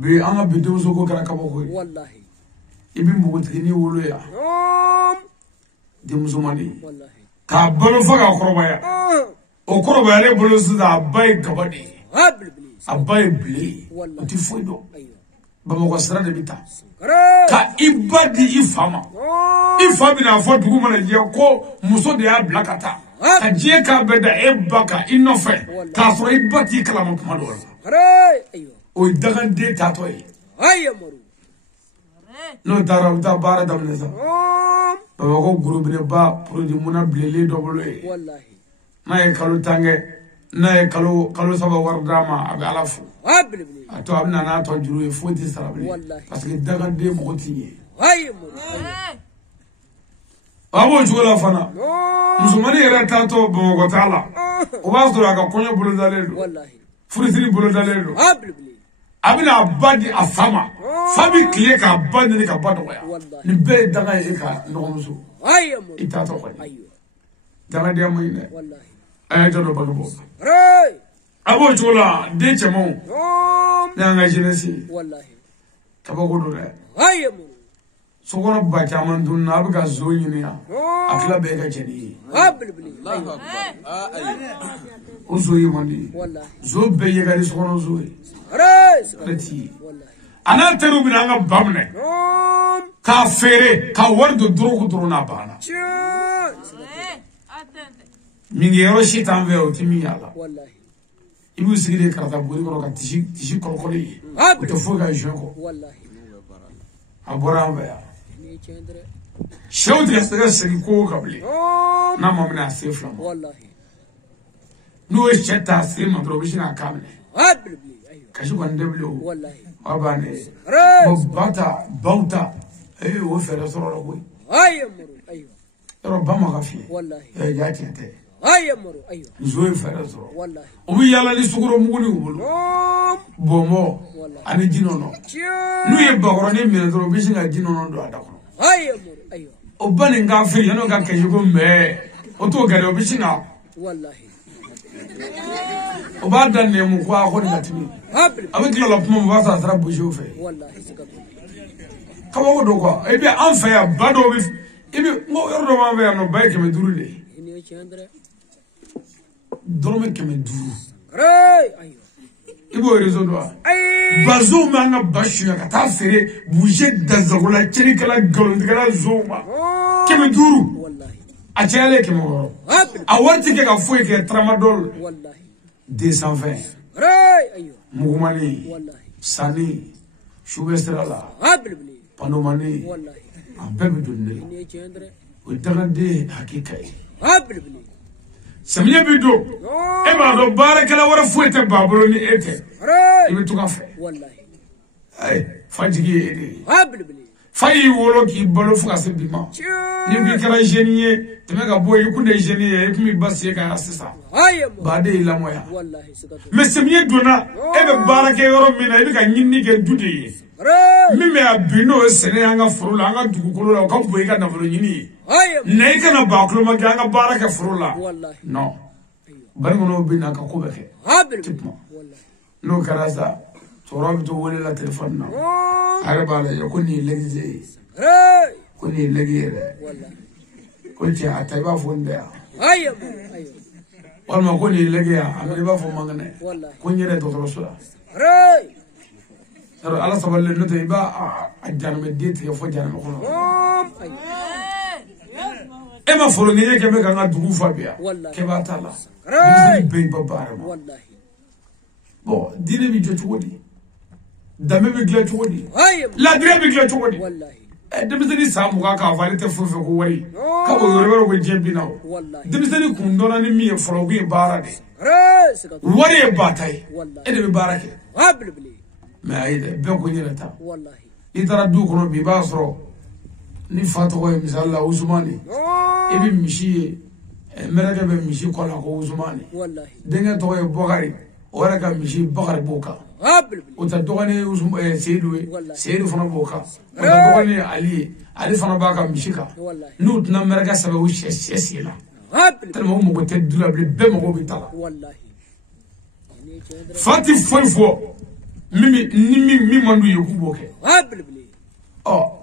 bi anga bi dimsu ko kara kabo ko والله ibi mbugo tini wolo ya نوم dimsu mani والله ka bolo faga korobaya o korobaya le bolo sida bay gabadi قبل abay bli والله ti foido ايوه bama ko sara de bita re ka ibadi ifama ifa bina fo dugu mana je ko muso de ya blakata ka je ka beda ebaka inofe ka fro ibati kala mo kuma do re ايوه o daga de tato yi هيا مرو no dara uta bara dam ne sa نوم baba ko groupe ne ba produit muna blele dobolo yi والله na e kalu tange na e kalu saba wardama abi alafu قبل ato abna na to juru e foti sarabli Wallahi. parce que daga de mo tinye هيا مرو abo jula fana نوم musumani era tato bo ko tala o ba sura ka konyo bulu daledo والله furisiri bulu daledo قبل abina badi afama fabi kliye ka badi ni ka bado ya Wallahi. ni be daga e ka no musu هيا مرو itato ko ايوه daga de mo ine والله ay jado bagabo re abo jula de chemo نوم na nga jinesi والله kabako do de هيا مرو sokono ba chaman dunna abuga zo nyini ya نوم akla be ka cheni قبل الله أكبر o zo yi mandi والله zo be ye ga sokono zo yi re reti والله ana teru bina nga bamne نوم ka fere ka wardo duro na bana mingi yoro shitan ve o timi yala والله ibu sigide karata buri ko ka tishi kolkoli قبل to fo ga joko والله abora ba ya اني چندرا shawti astaga sigi ko kabli نوم na mamna sefla والله no e cheta sima drobishina kamne قبل ايوه kashi ko ndeblo والله abane re bata bauta o fere soro ko هيا مرو ايوه ro bama gafi والله ya tete هيا مرو ايوه zo fere soro والله obi yala ni suguro muguni wulu نوم bomo ani jinono چ nu ye bagoro ni mena dro bishinga jinono do adako هيا مرو ايوه o bani nga fi yano ga kaji ko me o to gare o bishinga والله وبعد أن يمكوا أخذ لاتني أبيك لو لقمة واسع ترى بوجوفه والله سكتوا كم هو دوكا إبي أنفيا بدو بيف إبي مو يردو ما بيا نو باي كم يدور لي إني أشندري دروم كم يدور راي أيوه إبو يرزودوا بازو ما أنا باشيا كتافري بوجد دزغولا تشري كلا جلون كلا زوما كم يدور والله أشياء كم هو أورتي كي كفوي كي ترامادول والله 220 راي أيوه مغماني والله ساني شوبسترالا قبل بانوماني والله أبغى بدوني إني أشندري ودغدي حقيقة قبل سميه بدو إما دو بارك الله ورا فويت بابلوني إنت راي إبي تكافئ والله أي فاجي إدي قبل فاي ولوكي بلو فكاسي بيما نبي كلا جنيه تمك أبوي يكون جنيه يكمي بس يكا أساسا بعدين إلا مويا والله سكتوا مسميه دونا إبي بارك يورو منا إبي كنيني كدودي mimi abino sene anga furula anga dugukolo la ka boy ka na furu nyini ne kana ba kulo ma anga baraka furula no bari ngono bina ka ko beke tipmo no karasa torob to wole la telephone na ara bala yo ko ni legje ko ni legere ko ti ata ba fonde wal ma ko ni lege ya amri ba fo mangane ko nyere to toroso على صبر للنتي با أجانا مديت يفوجانا مخلو إما فرنيه كم كان دغوفا بيا كبا تالا بين ببارم والله بو ديني بيجو تودي دمي بيجو تودي لا دري بيجو تودي والله دمسني سامو كا فاليت فوفو كوري كابو يوربرو بجيبيناو دمسني كوندونا ني مي فروغي بارادي وري باتاي ادي باركه ما أيده بيكون يرتا والله إذا ردوكم بباسرو نفاتوا مثال الله وزماني إبي مشي مركب مشي كلا وزماني والله دنيا توي بوغاري وركا مشي بوغاري بوكا وتدوغني وزم سيدو فنا بوكا وتدوغني علي فنا باكا مشيكا نوت نمركا سبب وش سيلا تلمو مو تدلا بلبم بيطلع والله فاتي فويفو مي ماندو يكوبوكي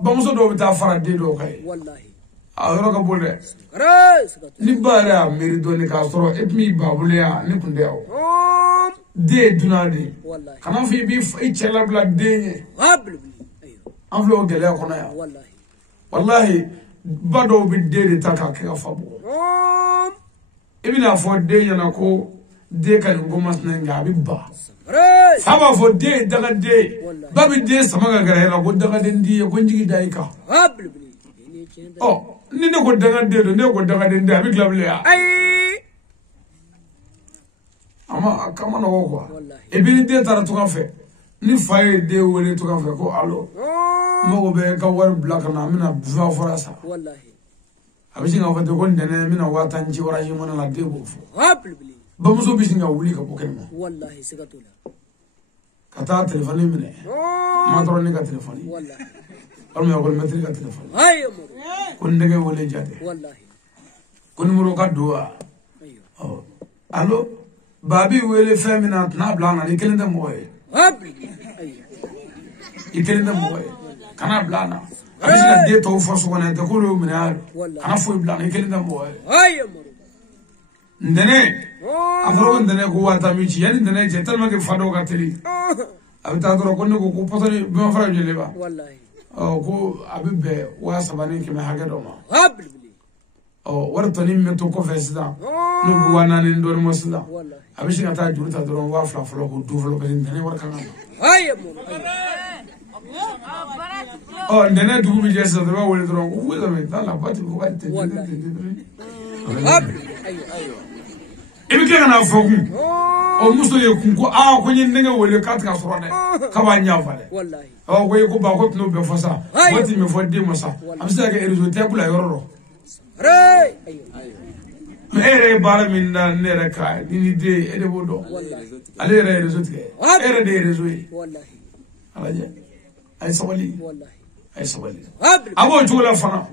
بامسو دو بتا فرادي دو كاي والله اورو كبول ني بارا ميري دوني كاسرو اتمي بابوليا ني كونديو دي دونادي والله كان في بي اتشلا بلا دي انفلو غلا كونيا والله والله بادو بيدي تاكا كا فابو ابينا فو دي ينكو دي كان غوماس نغا بيبا Saba for day daga day babi day samaga gara la go daga den di ko njigi dai ka oh ni ne ko daga day do ne ko daga den di abi glable ya ama kama no ko e bi ni day tara to kan fe ni faye day wole to kan fe ko allo mo go be ka war black na mina bva forasa wallahi abi singa fa de ko ndene mina wata nji wara yi mona la day bo fo bamuso bisinga wuli ka bokelma wallahi sigatula kata telefoni mine matroni ka telefoni wallahi alma yaqul matri ka telefoni ayo kun ndege wole jade wallahi kun muro ka duwa ayo allo babi wele femina na blana ni kelenda moye ayo ikelenda moye kana blana abisika de to force kona te ko lo mina kana fo blana ikelenda moye ayo ndene afro ndene ko wata michi yani ndene je talma ke fado ka teli abita doro ko ko ko potani be fara jele ba wallahi ko abibe wa sabani ke me hage do ma wartani me to ko fesida no bu wana ni ndor mo sida abishi ngata jurta doro wa fla flo ko du flo be ndene war kan ndene du bi je sa doro wole doro ko wala me tala bati ko bati ayo ibi ke na fogun o muso ye kunko ko nyin nga wole kat ka soro de ka ba nya fale wallahi o ko ba ko no be fosa wati me fo de mo sa am sa ga erezo te bula yororo re ayo ere bara min na nere ka ni de ede bodo ale ere erezo te ere de erezo wallahi alaje ay sawali wallahi ay sawali abo jula fana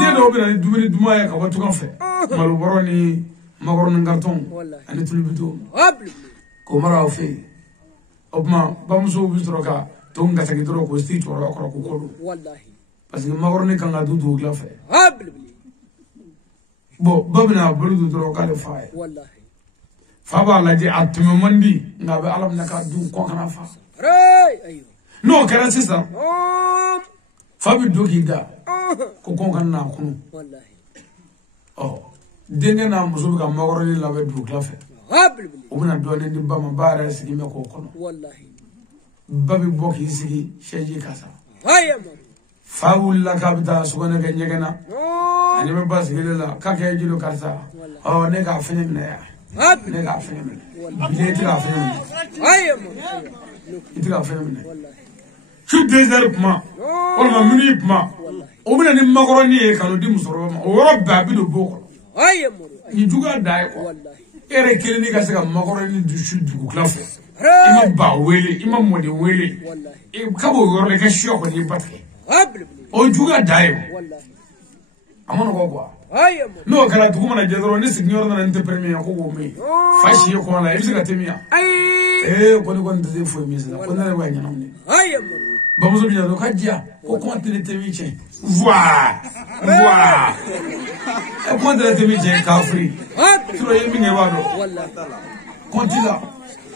de do bi na dumini duma ya ka watu kan fe malu boroni magoro ngarton ani tulubito Komara fe. Obma bamuso bistroka tonga sakidro ko sti choro ko ko. Wallahi. Parce que magorne kanga du du la fe. Habli. Bo babna bulu du ka le fa. Wallahi. Faba laje atme mandi ngabe alam naka du ko kana fa. Ray ayo. No kara sisa. Fabi dokiga. Ko ko kana kunu. Wallahi. Oh. Denga na muso ka magorne la be du la fe. Habli. Ubuna dole di bama bara sigi me ko kono. Wallahi. Babi boki sigi sheji kasa. Ayam. Fawul la kabita sugana ga nyegana. Ani me bas gelela ka ke jilo kasa. Oh ne ga fene ne ya. Ne ga fene ne. Bile ti ga fene ne. Ayam. Ti ga fene ne. Shu desert ma. O ma muni ma. O bina ni makoroni e kanu di musoro ma. O robba bi do boko. Ayam. Ni juga dai ko. Wallahi. Ere kelini ka se ka makoroni du shu du klafo. Ima ba wele, ima mode wele. Wallahi. E kabo yorle ka shio ko ni batke. Habli. O juga dai. Wallahi. Amono ko kwa. Ayam. No kala tukuma na jedro ni signor na nte premier ko go me. Fashi ko la ibisa temia. Ay. Ko ni ko nte fo mi sa. Ko na wa nyana ni. Ayam. Ba mo so bi do kajia. Ko ko nte temi che. Voilà. Voilà. E ko nte temi che ka free. Habli. Tro yemi ne wa do. Wallahi. Continue.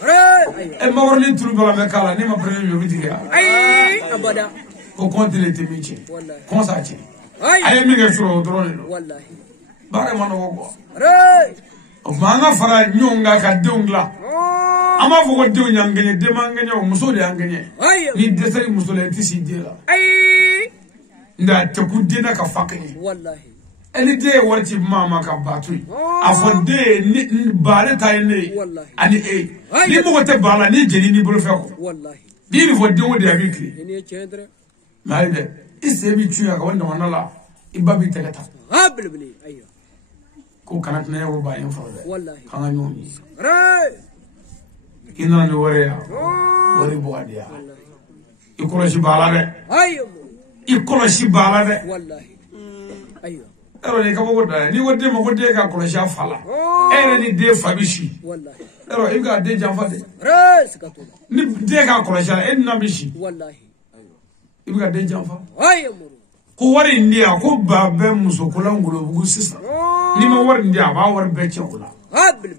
Ray ayo. E ma worni tru bala me kala ni ma premier yo bidiga. Ay. Abada. Ko continue temi che. Wallahi. Ko sa che. Ay. Ay mi nge tro drone do. Wallahi. Bare ma no ko. Ray. O ma nga fara nyonga ka dongla. Ama fo ko dew nyangene de mangene o muso de angene Ayam. ni desari muso le tisi de la Ay. nda te ku de na ka fakene Wallahi. eli de warti mama ka batui afo de ni bare tay ne Wallahi. ani ni mo te bala ni jeni ni bolo fe ko Wallahi. ni ni fo de wo de abikli Ini cedra. mari de isebi tuya ka wanda wanala ibabi tegata Habli. Ayo. ko kanat ne wo ba en fo de Wallahi. kanga nyoni Ray. ina ni wore ya wori bo adia ikoloshi bala de Ayam. ikoloshi bala de Wallahi. Ayo. ero ni kabo da ni wode mo wode ka koloshi afala ere ni de fabishi Wallahi. ero iga de jamfa de Ray sekatu. ni de ka koloshi en na bishi Wallahi. iga de jamfa Ayam. ko wari ndia ko babe muso kula ngulo bugu sisa ni ma wari ndia ba wari be che kula Habli.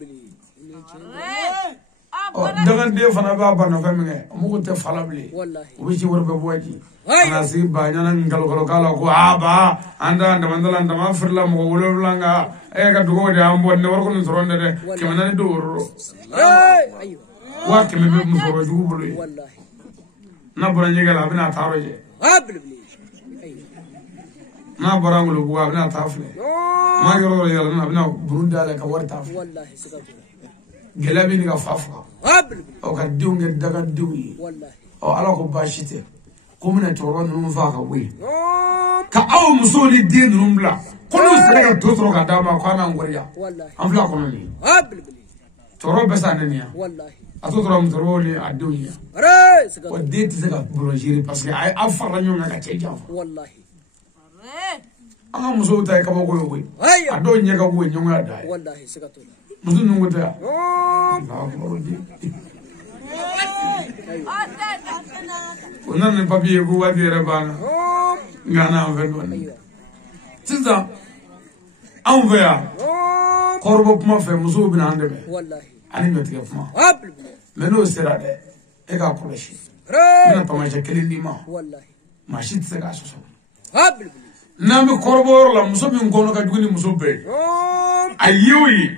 o daga de fana ba ba no famenge mo ko te fala bli Wallahi. o bi ci wor be boji ana si ba nyana ngal ko kala ko aba anda mandala anda ma firla mo wolo blanga e ka dugo de ambo ne wor ko ni soronde de ke manani do woro Ray. Ayo. wa ke me be mo so jugu bulu Wallahi. na bora nyegala bina taro je Habli. Ayo. na bora ngulu buwa bina tafle ma yoro yalla na bina burundi ala ka war tafle Wallahi sekatu. gelabi ni ka fafa Habli. o ka diunge daga diwi Wallahi. o ala ko bashite ko mina toro nunu fa ka we ka aw muso ni den numbla ko no sere ka dotoro ka dama ko na ngoriya Wallahi. an fla ko ni Habli. toro besa nenia Wallahi. atotoro mtoro ni adunya Ray o sekatu. deti se ka bolojiri parce que ay afara nyonga ka cheja Wallahi. anga muso ta ka boko we Ayam. ado nyega we nyonga dai Wallahi sekatu. muso nungu ta ona ne papier ko wadi rabana ngana en fait woni tisa an fa ya korbo kuma fe muso bina hande be Wallahi. ani nyoti ke kuma Habli. meno sera de e ka koloshi Ray. na tama je kelindi ma Wallahi. ma shi tse ka so Habli. na me korbo la muso bin kono ka duguni muso be ayoyi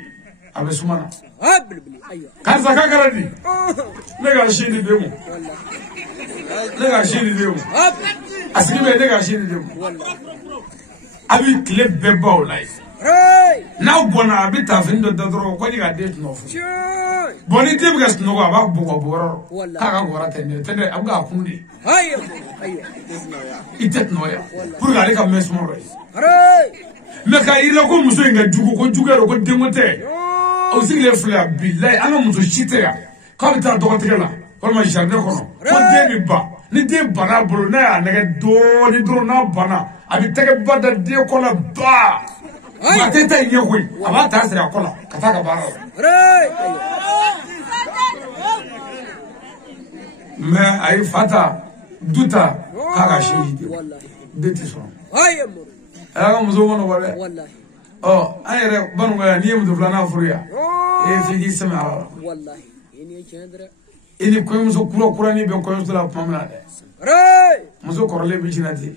abe sumana Habli. Ayo. kansa ka garadi ne ga shi ni be mu Wallahi. ne ga shi ni be mu Habli. asigi be ne ga shi ni be mu Wallahi. abi clip be baw life Ray. na bona abi ta fin do dadro ko ni ga date no fu Joy. boni te bigas no ga ba bu ko boro Wallahi. ka ga gora tende tende am ga kundi Ayam. Ayo. itet no ya pour ga le ka mes mo ray Ray. me ka ila ko muso nga jugo ko jugero ko dengote o sigile fla billahi ana muso shite ya ka bi ta dogo tigela ko ma jardin kono ko de mi ba ni de bana bolo na ya nege do ni dro na bana abi tege bada de ko la ba ma te ta nye ko aba ta sira ko la ka ta ka bara Ray. Ayo. ما أي فتا دوتا كاشي والله دتي صار هاي مر أنا مزوجنا ولا والله أنا بنو نيم دفلنا فريا في جي سمع والله إني كندرة إني كوي مزوج كورا ني بيو كوي مزوج لا بامنا راي مزوج كورلي بيجيناتي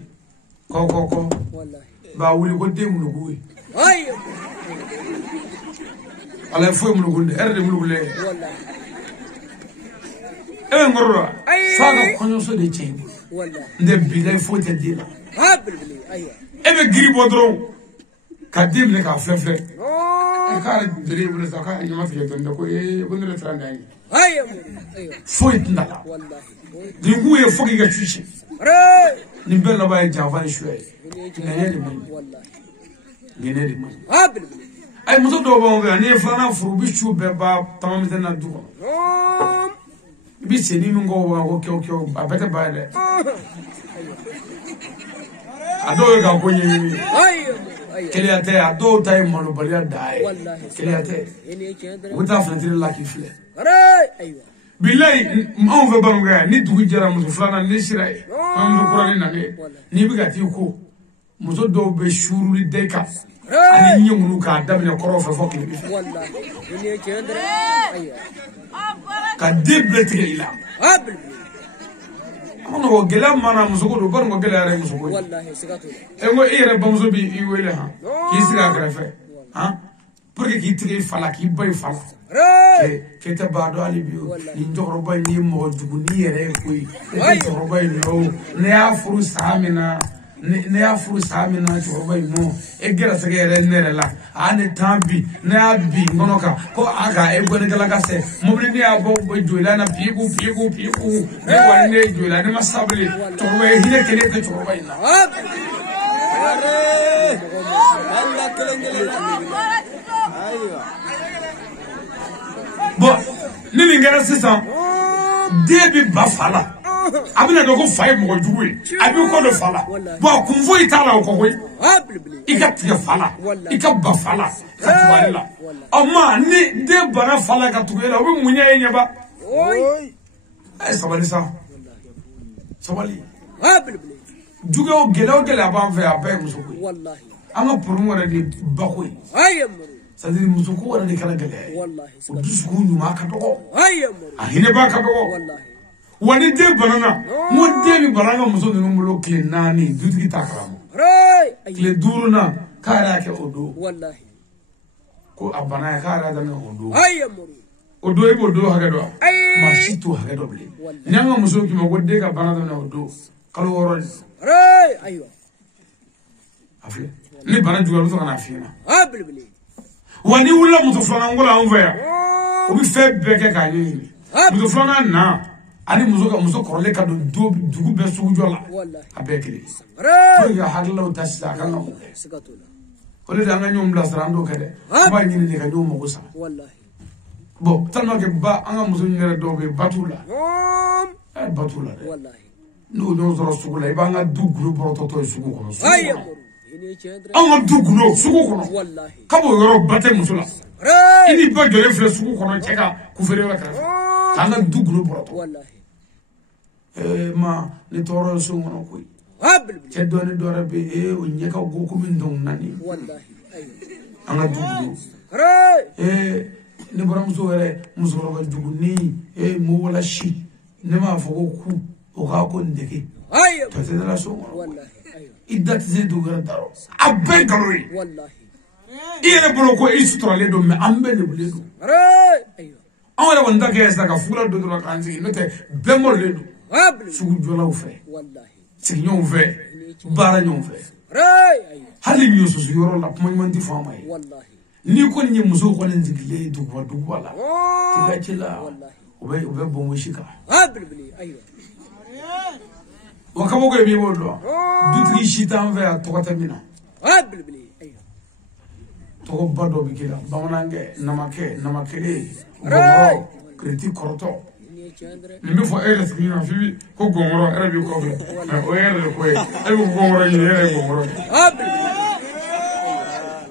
كو والله باولي كودي منوكوي هاي على فوي منوكوي أرد منوكوي والله مرة فاق كونسو دي تشين والله نبي فوت دينا هابل بلي أيوة غريب ودرو كديم لك افلفل كان دريب ولا كان ما في بندكو بندر ترانداني أيوة فوت نلا والله دي هو فوق يغتشي راي نبل لا باي جافان شوي والله نيني من هابل بلي اي مزو دو بون ني فانا فروبيشو ببا تمام تنا دو bi seni mi ngo wa ko kyo abete ba le ado ga ko nyi keliyate ado tay monu baliya dai keliyate wuta fantire la ki file aywa billahi on ve banunga ni dugu jara muso flana ni sirai on do qur'ani na ni biga ti ko muso do be shuru de ka ani nyumunu ka dabne koro fe fokki wallahi ni kendra aywa كدب تجيلا قبل أنا هو جلام ما أنا مسكوا دوبر ما جلام مسكوا والله سكتوا إنه إيه رب مسكوا بي يويلها كيسيرا كرفة ها بركي كيتري فلا كيباي فلا كيتا بادو علي بيو نينجو رباي نيمو جبني رأيكوي نينجو رباي نيو نيافرو سامنا نيافرو سامنا رباي مو إجرا سكير نيرلا ane tambi na bi ngonoka ko aga ebone galagase mobli ni abo joila na piku ne wane joila ne masabli torwe hile kele ke torwa ina are Allah kelengele aywa bo nini ngara sisa debi bafala abina dogo fay mo juwe abi ko do fala bo kunfo itala ko koy ika tiga fala ika ba fala katwala amma ni de bara fala katugela obi munya yenya ba oy ay sabali sa sabali juga o gela ba fa abe musuko wallahi ama purumo de bakoy ayamru sadiri musuko wala de kala gele wallahi dusuko nyuma ka dogo ayamru ahine ba ka dogo wallahi wani de banana mo de ni banana muso ni mulo kle nani dutigi takramo kle duruna kara ke odo wallahi ko abana kara da me odo ayamuru odo e bodo haga do ma shitu haga do ble nyanga muso ki mo godde ka bana da me odo kalo woro aywa afi ni bana jugalu to kana fina abli ble wani wula muso fana ngola anva ya obi fe beke ka yini muso fana na ani muso korole ka do dugu be sugujola abekele ya haglo tasla kan sikatula kole da nganyum la sarando kede ba nyini ne ka do mo gusa wallahi bo talma ke ba anga muso nyere do be batula batula wallahi no zoro sugula iba nga duguru boroto to sugu kono anga duguru sugu kono wallahi kabo yoro bate musula ini ba jore fle sugu kono cheka kufere la kara anga duguru boroto wallahi ma ni toro so ngono koy ce doni dora be o nyeka goku min don nani wallahi anga dugu ni borom so were muso ro dugu ni mo wala shi ne ma fogo ku o ga ko ndeke to te la so ngono wallahi iddat zedu gara daro abbe galori wallahi ire bolo ko istrale do me ambe ne buledo awara wanda ke esa ka fula do do ka anzi no te bemol ledo sugu jola ufe wallahi signyon ve bara nyon ve hali nyo so yoro la kuma man di fama yi wallahi ni ko ni muso ko len zigile du wala tiga chila wallahi ube bomo shika abli aywa wakabo ko bi wodo du tri shitan ve atokata mina abli aywa to bado bi kila bamanange namake bo kriti korto nimbe fo ere skina fibi ko gomoro ere bi ko o ere ko e ko gomoro ni ere gomoro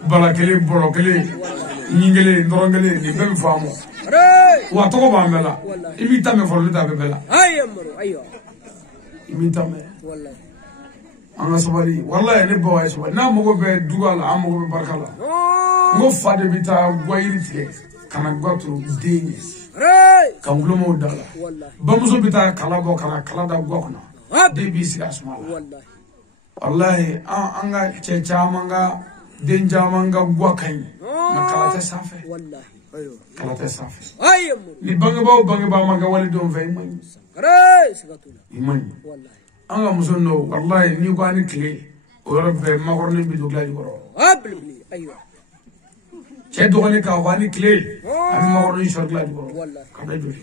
bala kele bolo kele nyingele ndorongele ni be famo واتوقع بعملها إمتى مفعولتها ببلا أي مرو أيوة إمتى والله أنا سبالي والله نبغى سبالي نعم مغو بدوغال عم مغو ببركلا مغو فادي بيتا غويرتي كان غوتو دينيس كان غلومو دالا بمزو بيتا كلا غو كلا دا غوكنا دي بيسي اسمالا والله أنا تشامانغا دينجامانغا غوكاي ما كلا تسافه والله كلا تسافه أي ni bangaba maga wali don fay man imani anga musono wallahi ni ko ani kle o rabbe magorni bi dugla joro abli aywa che dogoni ka wani kle ani magorni shorgla joro kada jori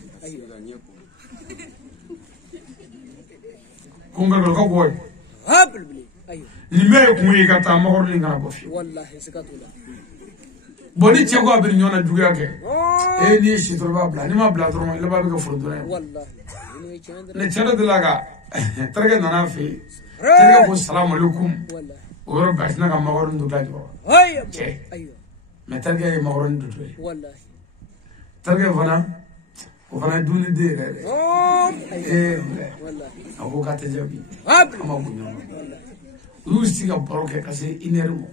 kunga ko boy abli aywa ni me ko yi ka ta magorni ngana bo fi wallahi sikatula boni che ko abir nyona duga ke ni shi torba bla ni ma bla torma le ba be ko furdo wallahi ne chara dilaga targa nana fi targa ko assalamu alaikum wallahi o rabba isna ka magorni dugla joro aywa aywa me targa yi magorni dugla wallahi targa fana duni de wallahi ako kate jabi abli ama bunyo usti ka boroke kase inermo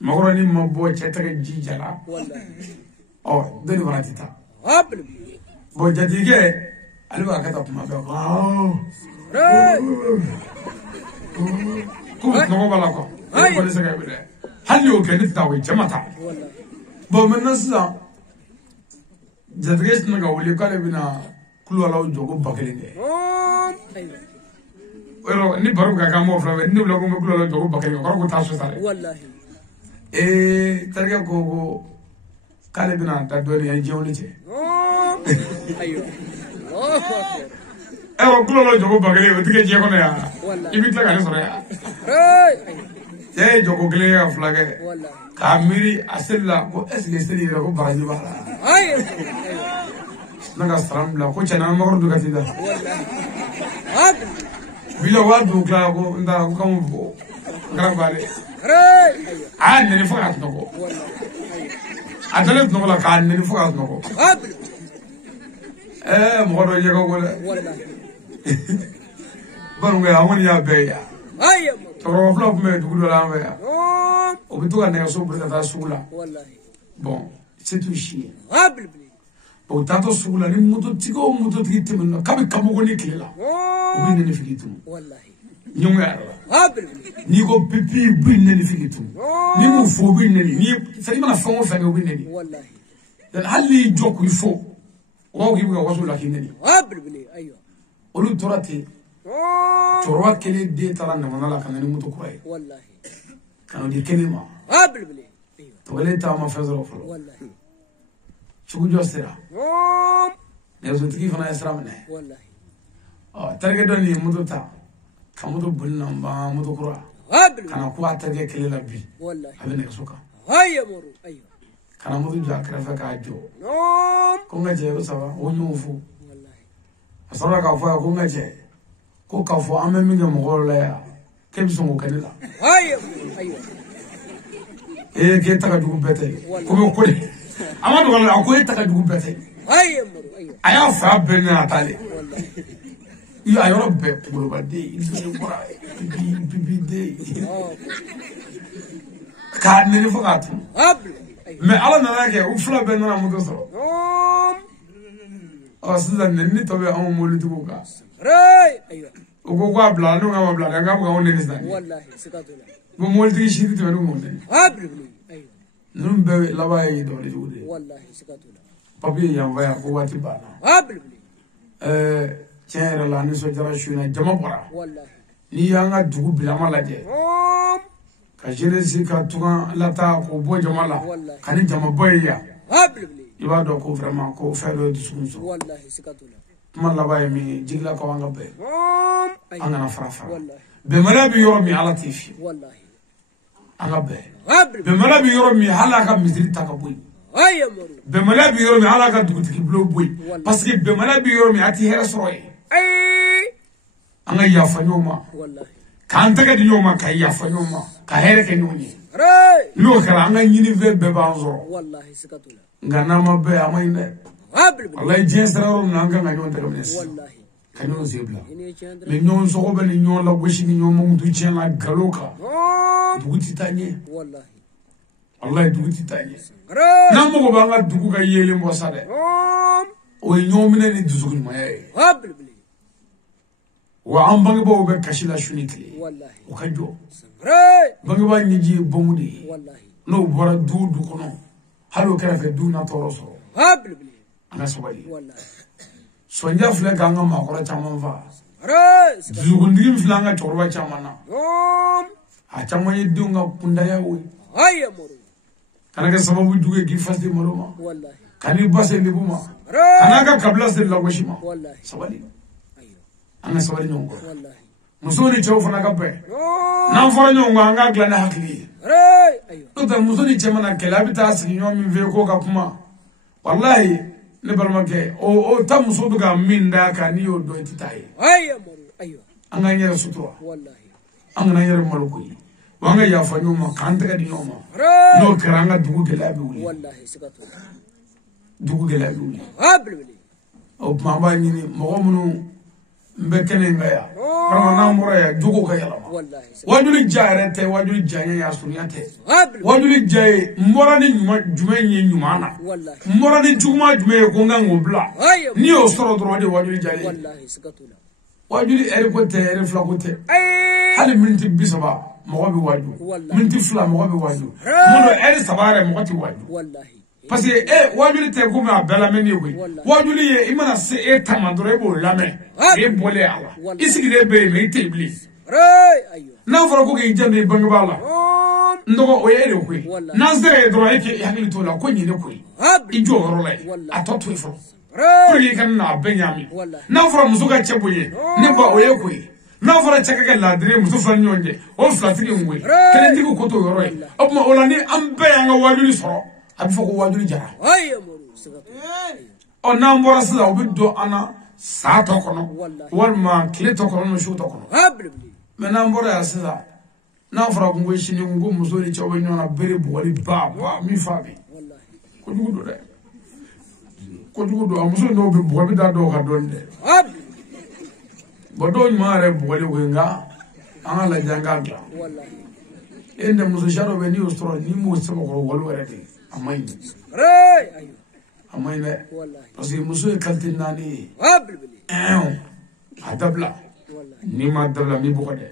magoroni mabbo chetere jijala wallahi oh deni wana tita abli bo jadige aliba kata kuma be ko no bala ko ko le sega be hali o kene tawe jamata wallahi bo menasa jadres naga wuli kale bina kulwa law jogo bakelenge aywa ero ni baru ga mo flawe ni lo ko kulwa law jogo bakelenge ko taso sare wallahi targa ko kale bina ta doli ay jewni ci aywa ero kulwa law jogo bakelenge o tige je ko ya ibit la ga sore ya jogo gele ya flage wallahi kamiri asilla ko esle seli ko baraji bala aywa naga salam la ko chana magor du gatida abli bila wadu kla ko nda ko kam bo grabale aywa ni fukat noko atale noko la kan ni fukat noko abli mo do je ko wala wallahi baru ngai amoni ya be ya aywa toro flop me du do la me ya o bitu ga ne so breta ta sula wallahi bon c'est tout chien abli o tato sula ni muto tigitim no kabi kamugo ni klela o bin ni figitum wallahi nyunga abli ni ko pipi bin ni figitum ni mu fo bin ni sari mana fo fa ni bin ni wallahi dan halli joku ifo o gi ga wasu la kinni abli aywa olu torati torwa kele de tara na manala kana ni muto kurai wallahi kana di kelima abli aywa to wele ta ma fezro fo wallahi chugu jostera ne zo tigi fana esra mane wallahi targe doni muto ta kamuto bulna ba muto kura abli kana ku atarge kele la bi wallahi abene suka aywa muru aywa kana muto ja krefa ka jo ko ngaje ko sawa o nyufu wallahi asara ka fo ko ngaje ko ka fo ame minge mo gola ya kebiso ngo kanila aywa ke taka dugu bete ko mo ko de amadu wala ko taka dugu bete aywa muru aywa aya fa bene atale wallahi iyo ayoro be pulo ba de ilse bora bi de ka ne ni fogatu abli mais ala na ke u fula be na mo do so asida ne to be am mo litu ka aywa ugo kwa bla no nga bla nga ga wonne ni stan wallahi sikatula bo mo litu shi ti no mo ne abli aywa num be la ba yi do le jude wallahi sikatula papier yan va ya ko wati bana abli tiens la ni so jara shuna jama bora wallahi ni yanga dugu bilama laje ka jenesi ka tuga lata ko bo jama la kani jama boya abli iba do ko vraiment ko faire du sunso wallahi sikatula man la bay mi jigla ko wanga be angana fara wallahi be mala bi yoro mi ala tifi wallahi anga be abli be mala bi yoro mi hala ka misri takaboy aywa muru be mala bi yoro mi hala ka dugu tiki blo boy parce que be mala bi yoro mi ati hera soroy ay anga ya fanyoma wallahi kanta di nyoma kaya fa nyoma ka here ke nyoni no kara anga nyini ve be banzo wallahi sikatula ngana mabe amaine wallahi jensara ro nanga nganyo daga mes wallahi kanyo zebla me nyon so be ni nyon la goshi ni nyon mum du chen la galoka duguti tanye wallahi duguti tanye na mo ko banga dugu ka yele mo sade o nyomine ni duzugu ma yayi wa am bangi bo be kashila shunitli wallahi o kajo bangi ba nyiji bomudi wallahi no bora du kono halo kara fe du na toroso ana sobali wallahi sonja fle ganga ma ko chama va duzugu ndim flanga chorwa chama na a chama ni dunga punda ya we aya moro kana ka sababu duge gi fasti moro ma wallahi kani base libuma kana ka kabla se lagoshima wallahi sobali anga sabari nyongo wallahi musoni chofu na kape na mfora nyongo anga glana hakli ayo to musoni chema na kelabi ta asini nyomi mveko kapuma wallahi ne balmake o ta musodu ga minda ka ni yo do titai ayo ayo anga nyere sutura wallahi anga nyere malukuyi wanga ya fa nyoma kanta ka di nyoma no karanga dugu kelabi wuli wallahi sikatu dugu kelabi wuli abli o mamba nyini mo munu mbekene ngaya kama na mura ya jugo ka yalama wajuli jarete wajuli janya ya sunyate wajuli jaye mora ni nyuma jumenye nyumana mora ni juma jume ko ngango bla ni o soro dro de wajuli jale wallahi sikatula wajuli ere ko te ere fla ko te hali minti bisaba mo bi waju minti fla mo bi waju mo ere sabare mo ti waju wallahi parce que wajuli te ko ma bela meni wi wajuli ye imana se tamandore bo lame e bolé ala isigide be me tebli ayo na fara ko ke jande bangabala ndogo o yele ko na zere dro eke hakili to la ko nyine ko ijo horole atoto ifo ko yi kan na benyami na fara musuga cheboye ne ba o ye ko na fara chakaka la dire musu fa nyonje o flatiki ngwe kele ndigo ko to yoro obma olani ambe anga wajuli soro abifo ko wajuli jara ayo moru sigatu o na mbora sila obido ana sato kono walma kleto kono no shuto kono mena mbora ya sila na fara ko ngwe shini ngo musori chobo nyona bere boli ba mi fabi ko dugudo de ko dugudo amuso no be boli da do ka donde bodo mare boli wenga anga la janganga wallahi ende muso sharo be ni ostro ni mo sebo ko wolo werete amay ayo amayne parce que muso e kalti nani adabla ni ma dabla mi buko de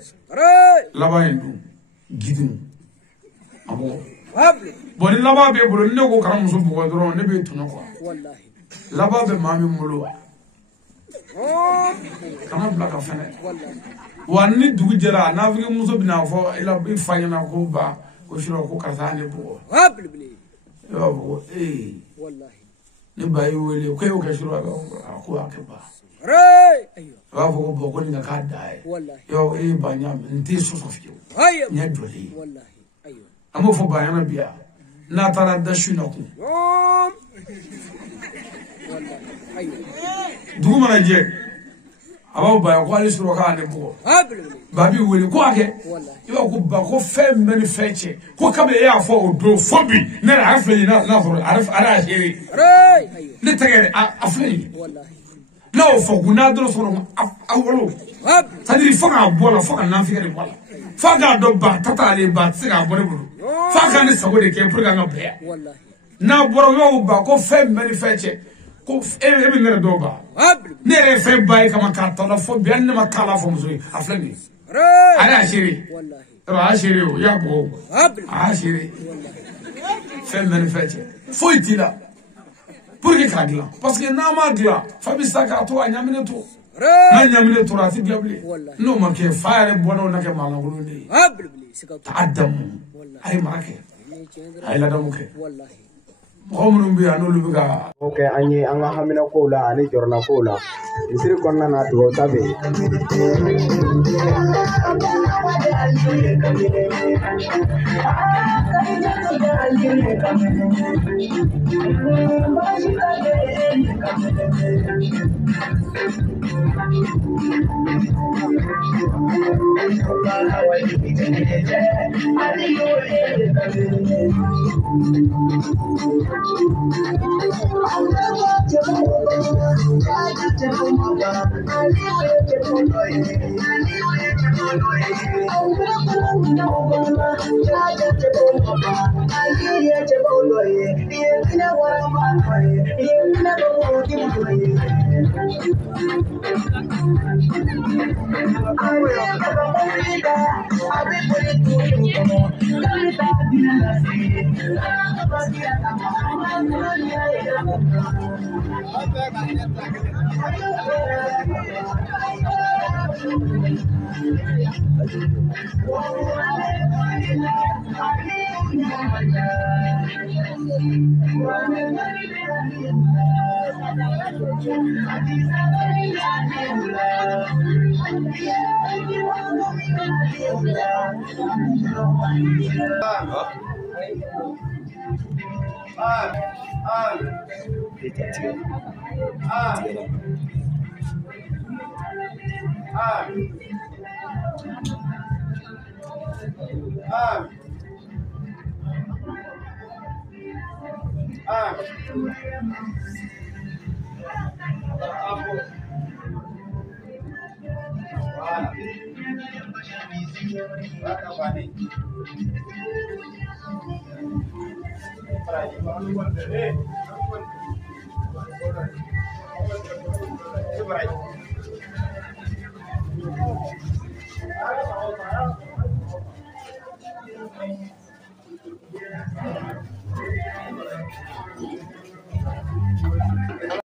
laba endu gidin amo boni laba be bolo ne ko karam muso buko dron ne be tuno ko wallahi laba be mami mulo kama bla ka fene wallahi wani dugu jera na fi muso bina fo ila bi fanyana ko ba ko shiro ko kasane buko yo wallahi ni bayi wele ko yo kashiro ko akeba ayo ko boko ni ka dai yo banya nti so sofio nya joli wallahi ayo amo fo bayana biya na tara da shuna ku wallahi ayo duguma na je abaw ba ko ali suro ka ne bo babi wele ko ake yo ko ba ko fe meni feche ko kabe ya fo odo fobi na afle na fo arif ara shiri ayo le tegere afle wallahi no fo gunadro soro awolo tadiri fo ka bola fo ka nan fikere bola fo ka do ba tata le ba tsika bore buru fo ka ne sago de ke pour ka ngabe wallahi na boro yo ba ko fe meni feche ko e nere do ba nere fe bay kama karta la fo bien ne makala fo muso aflani ara shiri wallahi ra shiri o ya bo a shiri fe men fete fo itila pour que kagla parce que na ma gla fa bi saka to anyamine to na nyamine to rati diable no ma ke fare bono na ke mala ngulu ni ta'addam ay marake ay la damu ke wallahi okay anyi anga hamina ko la ani jorna ko la isiri konna na to tabe